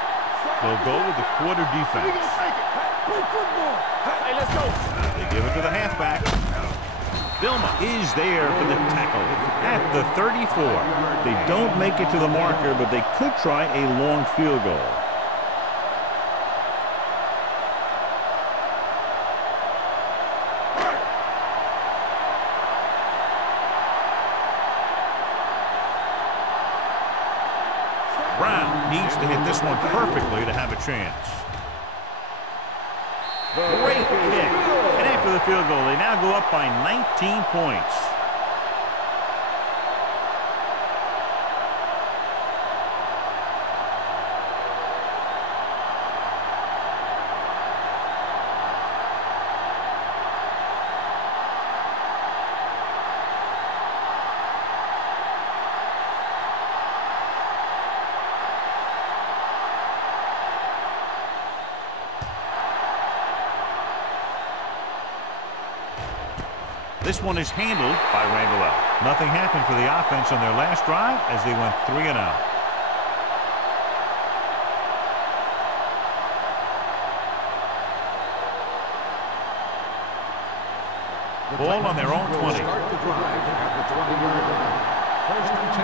They'll go with the quarter We defense. gonna take it. Play football. Hey, let's go. They give it to the halfback. Dilma is there for the tackle at the 34. They don't make it to the marker, but they could try a long field goal. Brown needs to hit this one perfectly to have a chance. Great kick. And after the field goal, they now go up by 19 points. This one is handled by Randall. Nothing happened for the offense on their last drive as they went 3 and out. Ball on their own 20. Start the drive at the 20-yard line. First and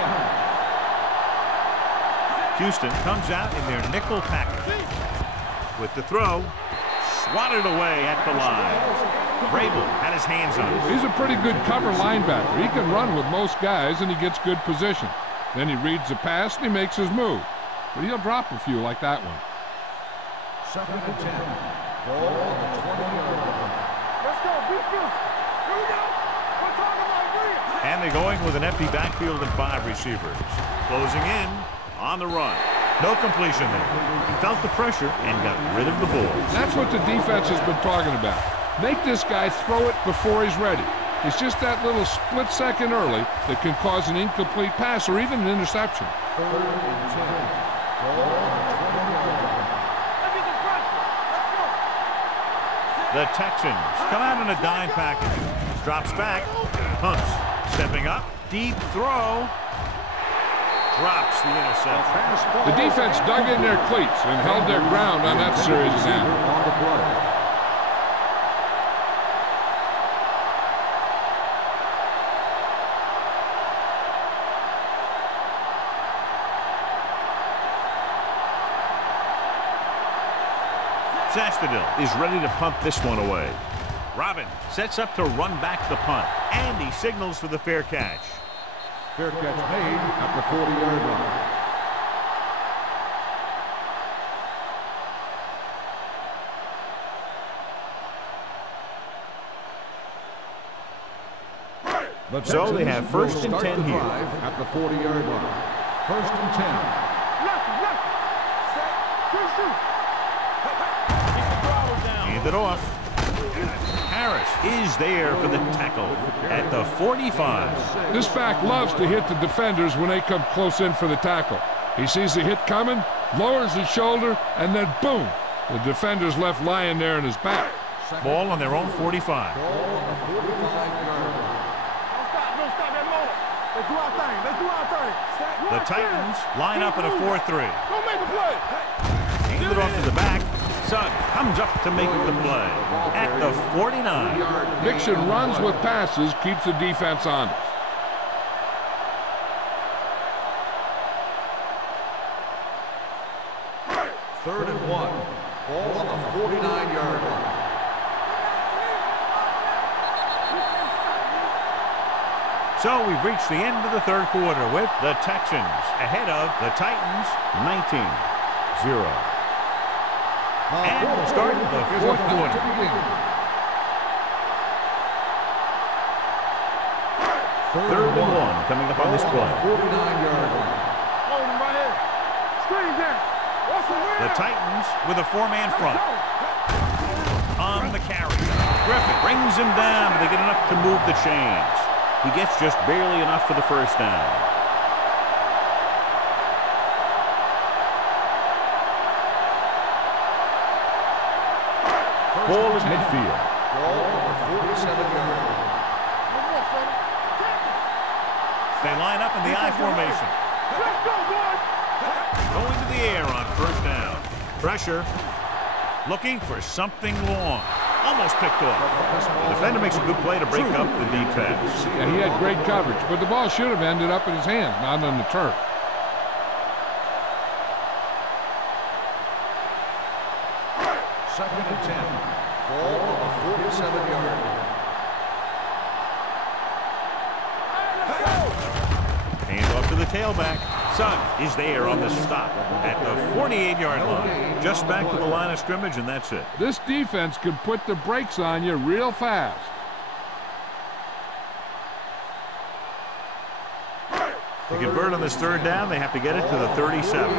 10. Houston comes out in their nickel package. With the throw, swatted away at the line. Vrabel had his hands on it. He's a pretty good cover linebacker. He can run with most guys, and he gets good position. Then he reads the pass, and he makes his move. But he'll drop a few like that one. Second and 10. Ball on the 20-yard line. Let's go. Beat this. Here we go. We're talking about Green. And they're going with an empty backfield and 5 receivers. Closing in on the run. No completion there. He felt the pressure and got rid of the ball. That's what the defense has been talking about. Make this guy throw it before he's ready. It's just that little split second early that can cause an incomplete pass or even an interception. Third and 10. Ball on the 20-yard line. Let's get the pressure. Let's go. The Texans come out in a dime package. Drops back. Hunts. Stepping up. Deep throw. Drops the interception. The defense dug in their cleats and held their ground on that series of downs. On the play. Zastudil is ready to punt this one away. Robbins sets up to run back the punt, and he signals for the fair catch. Fair catch made at the 40-yard line. So they have first and 10 here. At the 40-yard line. First and 10. Left. Set. Good shoot. Hand it off. Harris is there for the tackle at the 45. This back loves to hit the defenders when they come close in for the tackle. He sees the hit coming, lowers his shoulder, and then boom, the defender's left lying there in his back. Ball on their own 45. Ball on the 45-yard line. Don't stop that motor. Let's do our thing. The Titans line up in a 4-3. Don't make a play. Hand it off to the back. Sugg comes up to make the play at the 49. Mixon runs with passes, keeps the defense honest. Third and 1. Ball on the 49-yard line. So we've reached the end of the third quarter with the Texans ahead of the Titans 19-0. And we'll start the fourth quarter. Third and 1 coming up on this play. 49-yard line. Hold him right here. Screen down. What's the win? The Titans with a 4-man front. On the carry. Griffin brings him down, but they get enough to move the chains. He gets just barely enough for the first down. Ball is midfield. Ball on the 47-yard line. They line up in the I formation. Let's go, boys. Going to the air on first down. Pressure. Looking for something long. Almost picked off. The defender makes a good play to break up the deep pass. Yeah, he had great coverage, but the ball should have ended up in his hands, not on the turf. Second and 10. Ball on the 47-yard line. Hand off to the tailback. Sugg is there on the stop at the 48-yard line. Just back to the line of scrimmage, and that's it. This defense could put the brakes on you real fast. To convert on this third down, they have to get it to the 37.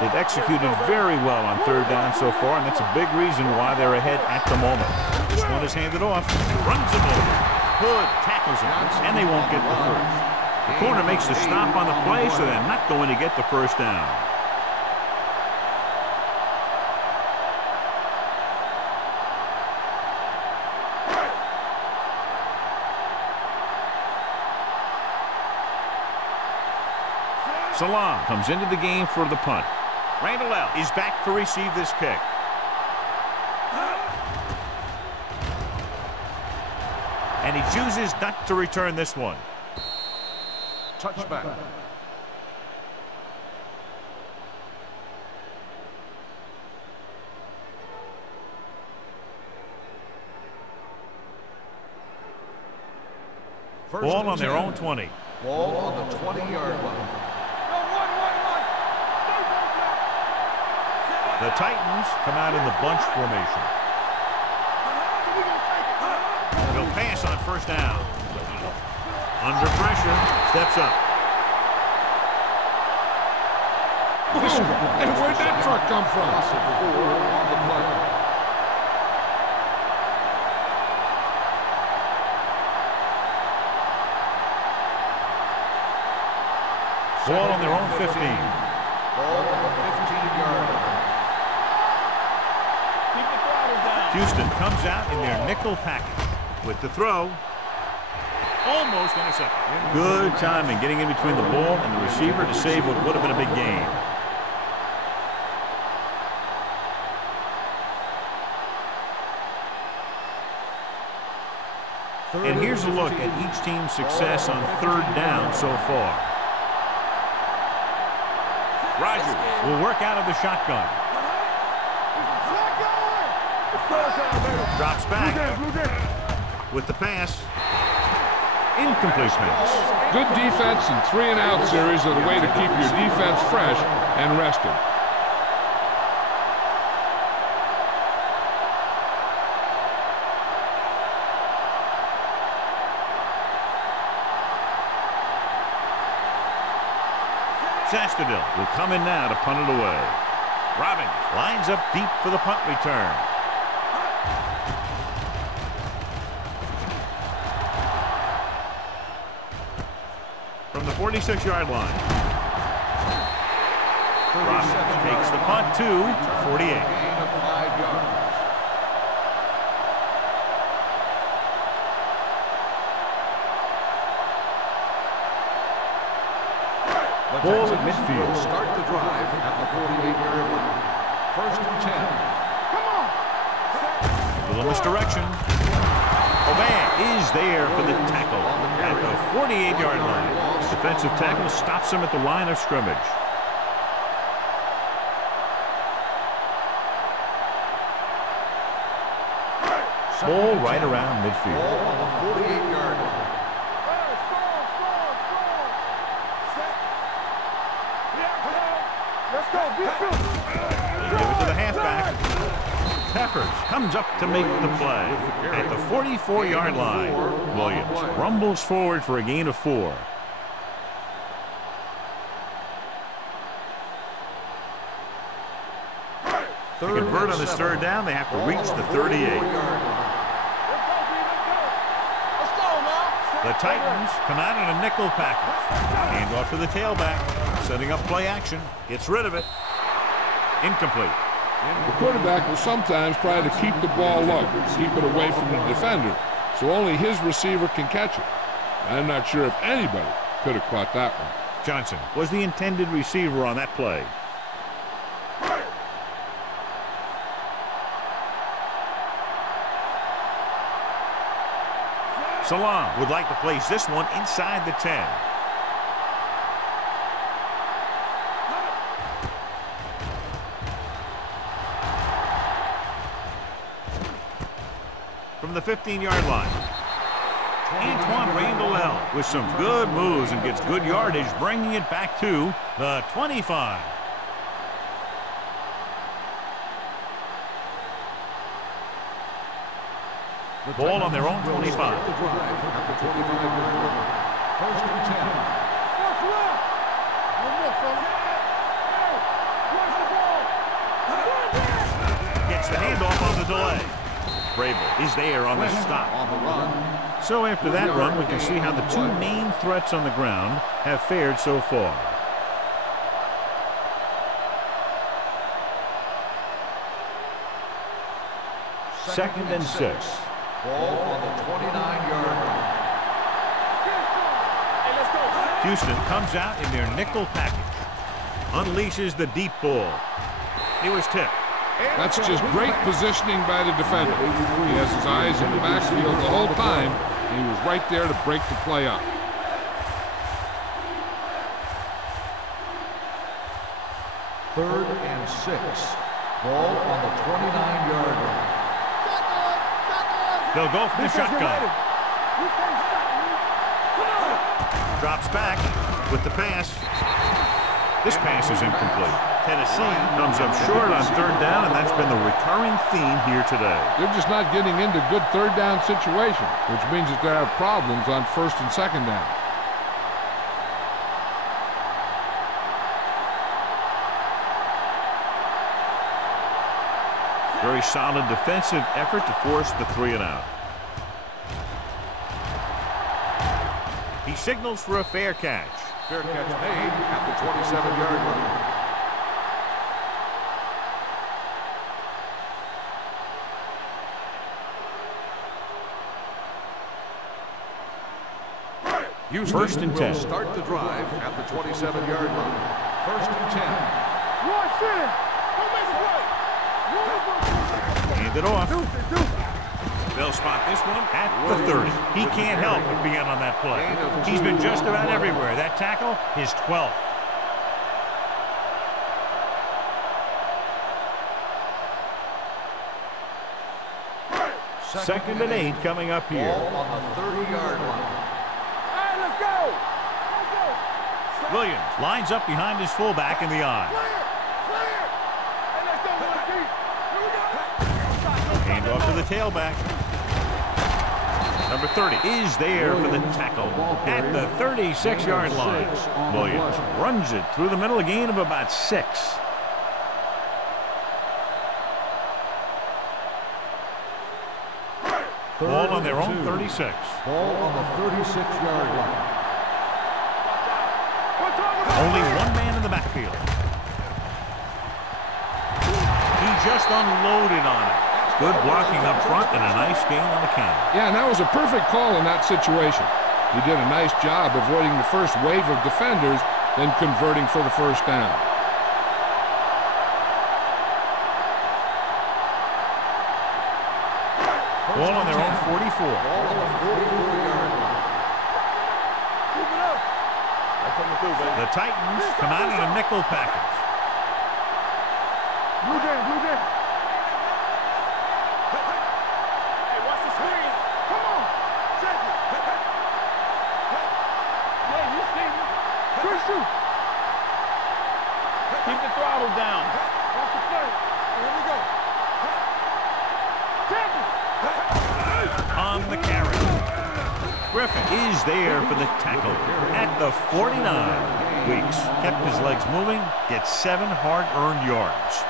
They've executed very well on third down so far, and that's a big reason why they're ahead at the moment. This one is handed off. Runs him over. Hood tackles him, and they won't get the first. The corner makes the stop on the play, so they're not going to get the first down. Salam comes into the game for the punt. Randall is back to receive this kick. And he chooses not to return this one. Touchback. Ball on their own 20. Ball on the 20-yard line. The Titans come out in the bunch formation. He'll pass on first down. Under pressure, steps up. Hey, where'd that truck come from? Ball on their own 15. Ball on the 15-yard line. Houston comes out in their nickel package with the throw. Almost intercepted. Good timing getting in between the ball and the receiver to save what would have been a big gain. And here's a look at each team's success on third down so far. Rodgers will work out of the shotgun. Drops back with the pass. Incomplete pass. Good defense and 3-and-out series are the way to keep your defense fresh and rested. Chastadil will come in now to punt it away. Robbins lines up deep for the punt return. From the 46-yard line. Robbins takes the punt to 48. Gain of 5 yards. Ball at midfield. Start the drive at the 48-yard line. First and 10. Come on. Little misdirection. Oban is there for the tackle at the 48-yard line. The defensive tackle stops him at the line of scrimmage. Ball right around midfield. Ball on the 48-yard line. Let's go. Give it to the halfback. Peppers comes up to make the play at the 44-yard line. Williams rumbles forward for a gain of 4. To convert on this third down, they have to reach the 38. The Titans come out in a nickel package. Hand off to the tailback. Setting up play action. Gets rid of it. Incomplete. The quarterback will sometimes try to keep the ball low, keep it away from the defender, so only his receiver can catch it. I'm not sure if anybody could have caught that one. Johnson was the intended receiver on that play. Salam would like to place this one inside the 10. From the 15-yard line. Antoine Randall with some good moves and gets good yardage, bringing it back to the 25. Ball on their own 25. The drive at the 25-yard line. First and 10. What's left? One more, fella. Hey, Gets the handoff on the delay. Vrabel is there on the stop. On the run. So after that run, we can see how the two main threats on the ground have fared so far. Second and 6. Ball on the 29-yard line. Houston comes out in their nickel package. Unleashes the deep ball. He was tipped. That's just great positioning by the defender. He has his eyes in the backfield the whole time, and he was right there to break the play up. Third and 6. Ball on the 29-yard line. They'll go from the shotgun. Drops back with the pass. This pass is incomplete. Tennessee comes up short on third down, and that's been the recurring theme here today. They're just not getting into good third down situation, which means that they have problems on first and second down. Very solid defensive effort to force the 3-and-out. He signals for a fair catch. Fair catch made at the 27-yard line. Houston First and 10. Will start the drive at the 27-yard line. First and 10. Hand it off. They'll spot this one at the 30. He can't help but be in on that play. He's been just about everywhere. That tackle, his 12th. Second and 8 coming up here. Ball on the 30-yard line. Williams lines up behind his fullback in the eye. Hand off to the tailback. Number 30 is there for the tackle at the 36-yard line. Williams runs it through the middle, a gain of about 6. Ball on their own 36. Ball on the 36-yard line. Only one man in the backfield. He just unloaded on it. Good blocking up front and a nice gain on the count. Yeah, and that was a perfect call in that situation. He did a nice job avoiding the first wave of defenders, then converting for the first down. Ball on their own 44. Ball on the 44-yard line. The Titans come out in a nickel package. Blue game. Hey, watch the screen. Come on. Check it. Yeah, you see me. Good shoot. Keep the throttle down. Watch the play. Here we go. Check it. On the carry. Griffin is there for the tackle at the 49. Weeks kept his legs moving, gets 7 hard-earned yards.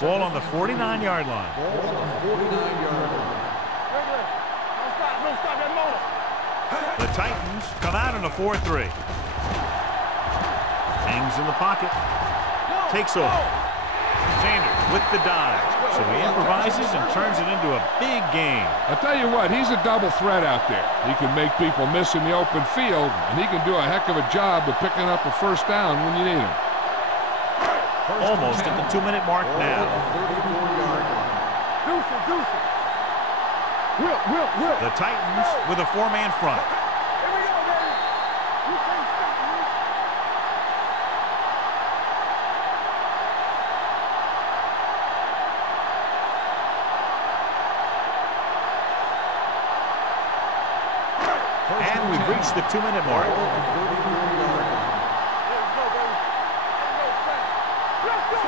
Ball on the 49-yard line. Ball on the 49-yard line. Don't stop that motor. The Titans come out in a 4-3. Hangs in the pocket. Takes off. Sanders with the dive. So he improvises and turns it into a big game. I'll tell you what, he's a double threat out there. He can make people miss in the open field, and he can do a heck of a job of picking up a first down when you need him. Almost at the 2-minute mark now. The Titans with a 4-man front. Here we go, baby. You can't stop me. And we've reached the 2-minute mark.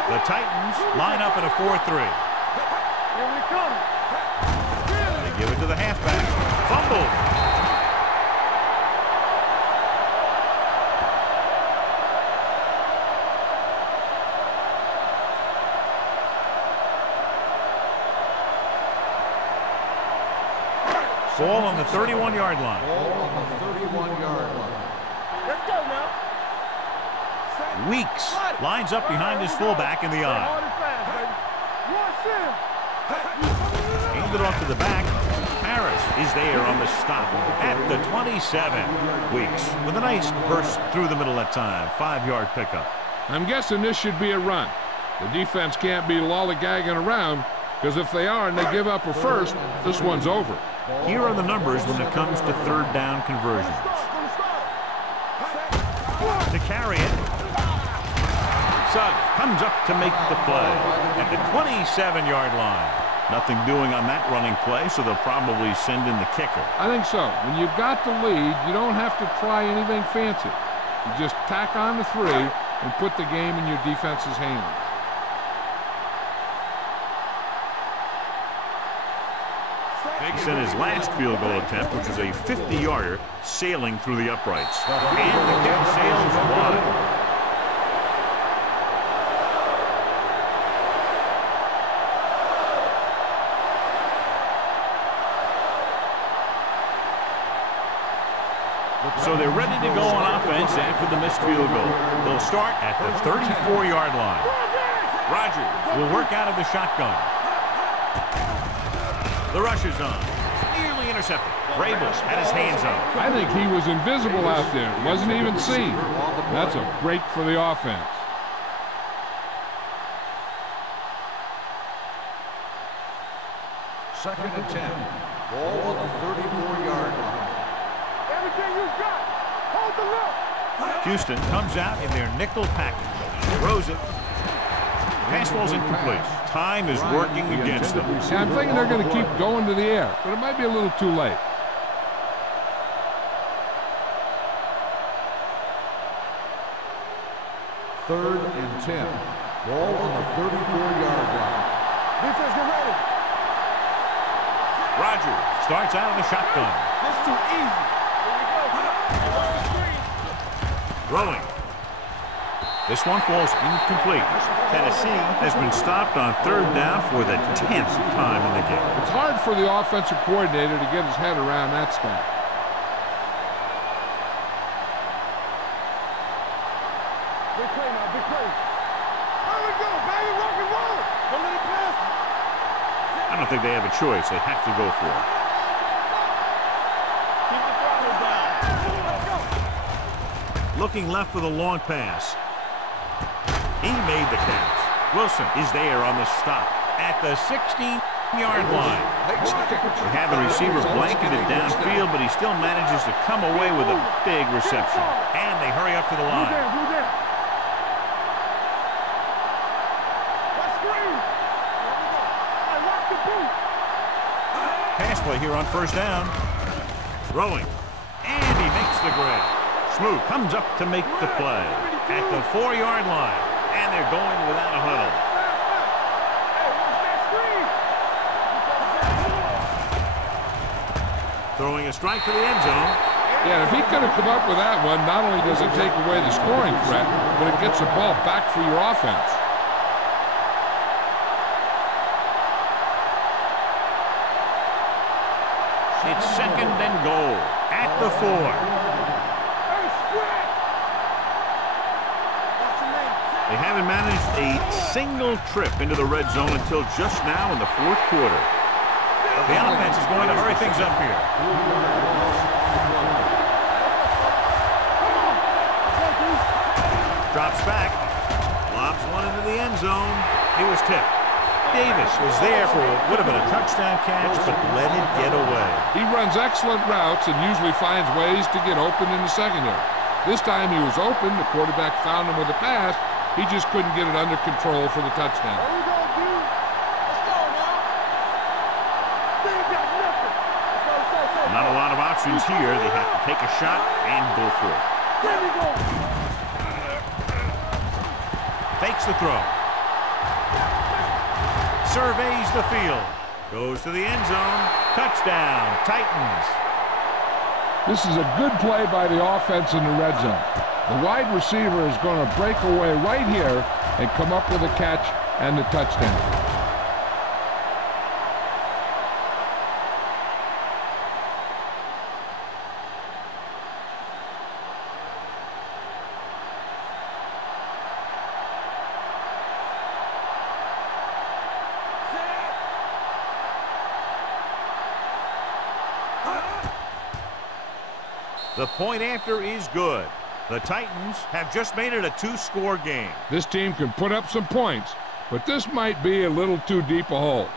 The Titans line up in a 4-3. Here we come. They give it to the halfback. Fumble. Ball on the 31-yard line. Ball on the 31-yard line. Let's go now. Weeks lines up behind his fullback in the Hard eye. and fast, baby. Watch him. Hand it off to the back. Harris is there on the stop at the 27. Weeks with a nice burst through the middle that time. 5-yard pickup. I'm guessing this should be a run. The defense can't be lollygagging around, because if they are and they give up a first, this one's over. Here are the numbers when it comes to third down conversions. To carry it. Suggs comes up to make the play at the 27-yard line. Nothing doing on that running play, so they'll probably send in the kicker. I think so. When you've got the lead, you don't have to try anything fancy. You just tack on the 3 and put the game in your defense's hands. He sent his last field goal attempt, which was a 50-yarder, sailing through the uprights. And the kick sails wide. So they're ready to go on offense after the missed field goal. They'll start at the 34-yard line. Rodgers will work out of the shotgun. The rush is on. Nearly intercepted. Vrabel had his hands on. I think he was invisible out there. Wasn't even seen. That's a break for the offense. Second and 10. Ball on the 34-yard line. Everything you got. Hold the look. Houston comes out in their nickel package. Throws it. Pass ball's incomplete. Time is working against them. Yeah, I'm thinking they're going to keep going to the air, but it might be a little too late. Third and 10. Ball on the 34-yard line. Defense, get ready. Rodgers starts out of the shotgun. That's too easy. Throwing. This one falls incomplete. Tennessee has been stopped on third down for the 10th time in the game. It's hard for the offensive coordinator to get his head around that stuff. Big play now, big play. There we go, baby, rock and roll. Don't let it pass. I don't think they have a choice. They have to go for it. Keep the throttle down. Let's go. Looking left for the long pass. He made the catch. Wilson is there on the stop at the 16-yard line. They have the receiver blanketed downfield, but he still manages to come away with a big reception. And they hurry up to the line. Blue down. Let's screen. There we go. I lock the boot. Pass play here on first down. Throwing. And he makes the grab. Smoot comes up to make the play at the 4-yard line. And they're going without a huddle. Hey, what's that screen? Throwing a strike to the end zone. Yeah, if he could have come up with that one, not only does it take away the scoring threat, but it gets the ball back for your offense. It's second and goal at the 4. They haven't managed a single trip into the red zone until just now in the fourth quarter. The offense is going to hurry things up here. Drops back. Lobs one into the end zone. He was tipped. Davis was there for what would have been a touchdown catch, but let it get away. He runs excellent routes and usually finds ways to get open in the secondary. This time he was open. The quarterback found him with a pass. He just couldn't get it under control for the touchdown. There we go, dude. Let's go now. They ain't got nothing. Let's go. Not a lot of options here. They have to take a shot and go for it. There we go. Fakes the throw. Surveys the field. Goes to the end zone. Touchdown, Titans. This is a good play by the offense in the red zone. The wide receiver is going to break away right here and come up with a catch and the touchdown. The point after is good. The Titans have just made it a 2-score game. This team can put up some points, but this might be a little too deep a hole.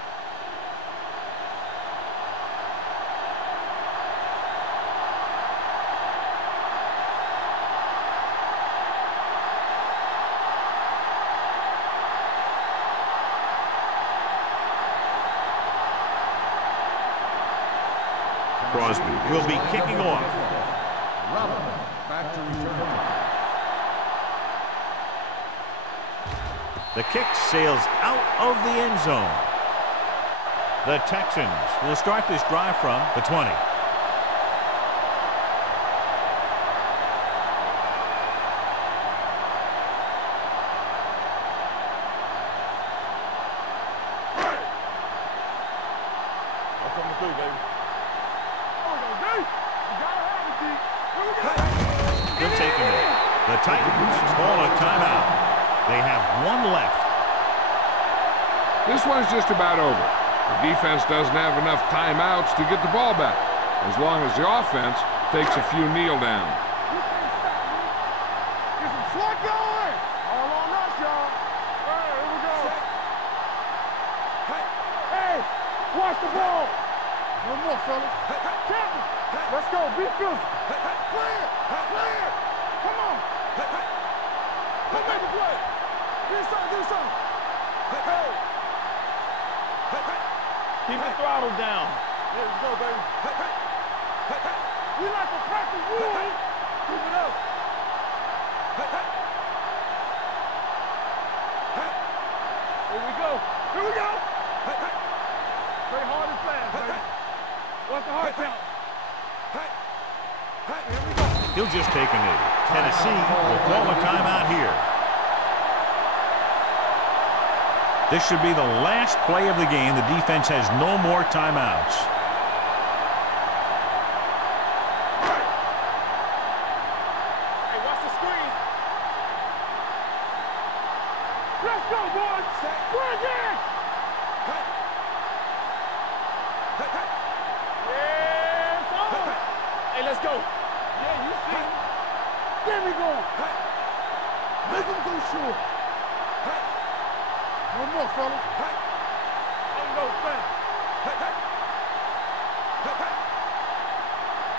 Crosby will be kicking off. Back to return. The kick sails out of the end zone. The Texans will start this drive from the 20. They're taking it. The Titans call a timeout. They have one left. This one's just about over. The defense doesn't have enough timeouts to get the ball back, as long as the offense takes a few kneel down. You can't stop me. Get some sweat going. All on us, y'all. All right, here we go. Hey, watch the ball. One more, fellas. Tackle. Let's go. Be physical. Clear. Clear. Come on. Come make a play. Get some. Hey. Keep the throttle down. Yeah, let's go, baby. We like to practice rules. Keep it up. Here we go. Play hard and fast, baby. What's the hard count? Here we go. He'll just take a knee. Tennessee will call a timeout here. This should be the last play of the game. The defense has no more timeouts. Hey, watch the screen. Let's go, boys. Bring it. Yeah, it's on. Hey, let's go. Yeah, you see. There we go. Make him go short. One more, fella. Let him go, fast.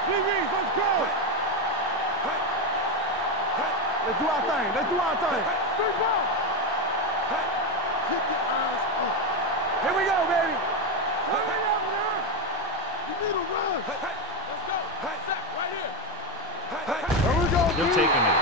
DBs, let's go. Let's do our thing. Big ball. Keep your eyes up. Here we go, baby. Hurry up, man. You need a run. Let's go. Set right here. Here we go. He'll take a knee.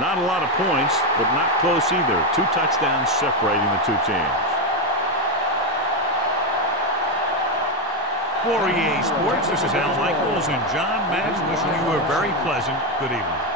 Not a lot of points, but not close either. 2 touchdowns separating the two teams. For EA Sports, this is Al Michaels and John Madden wishing you a very pleasant good evening.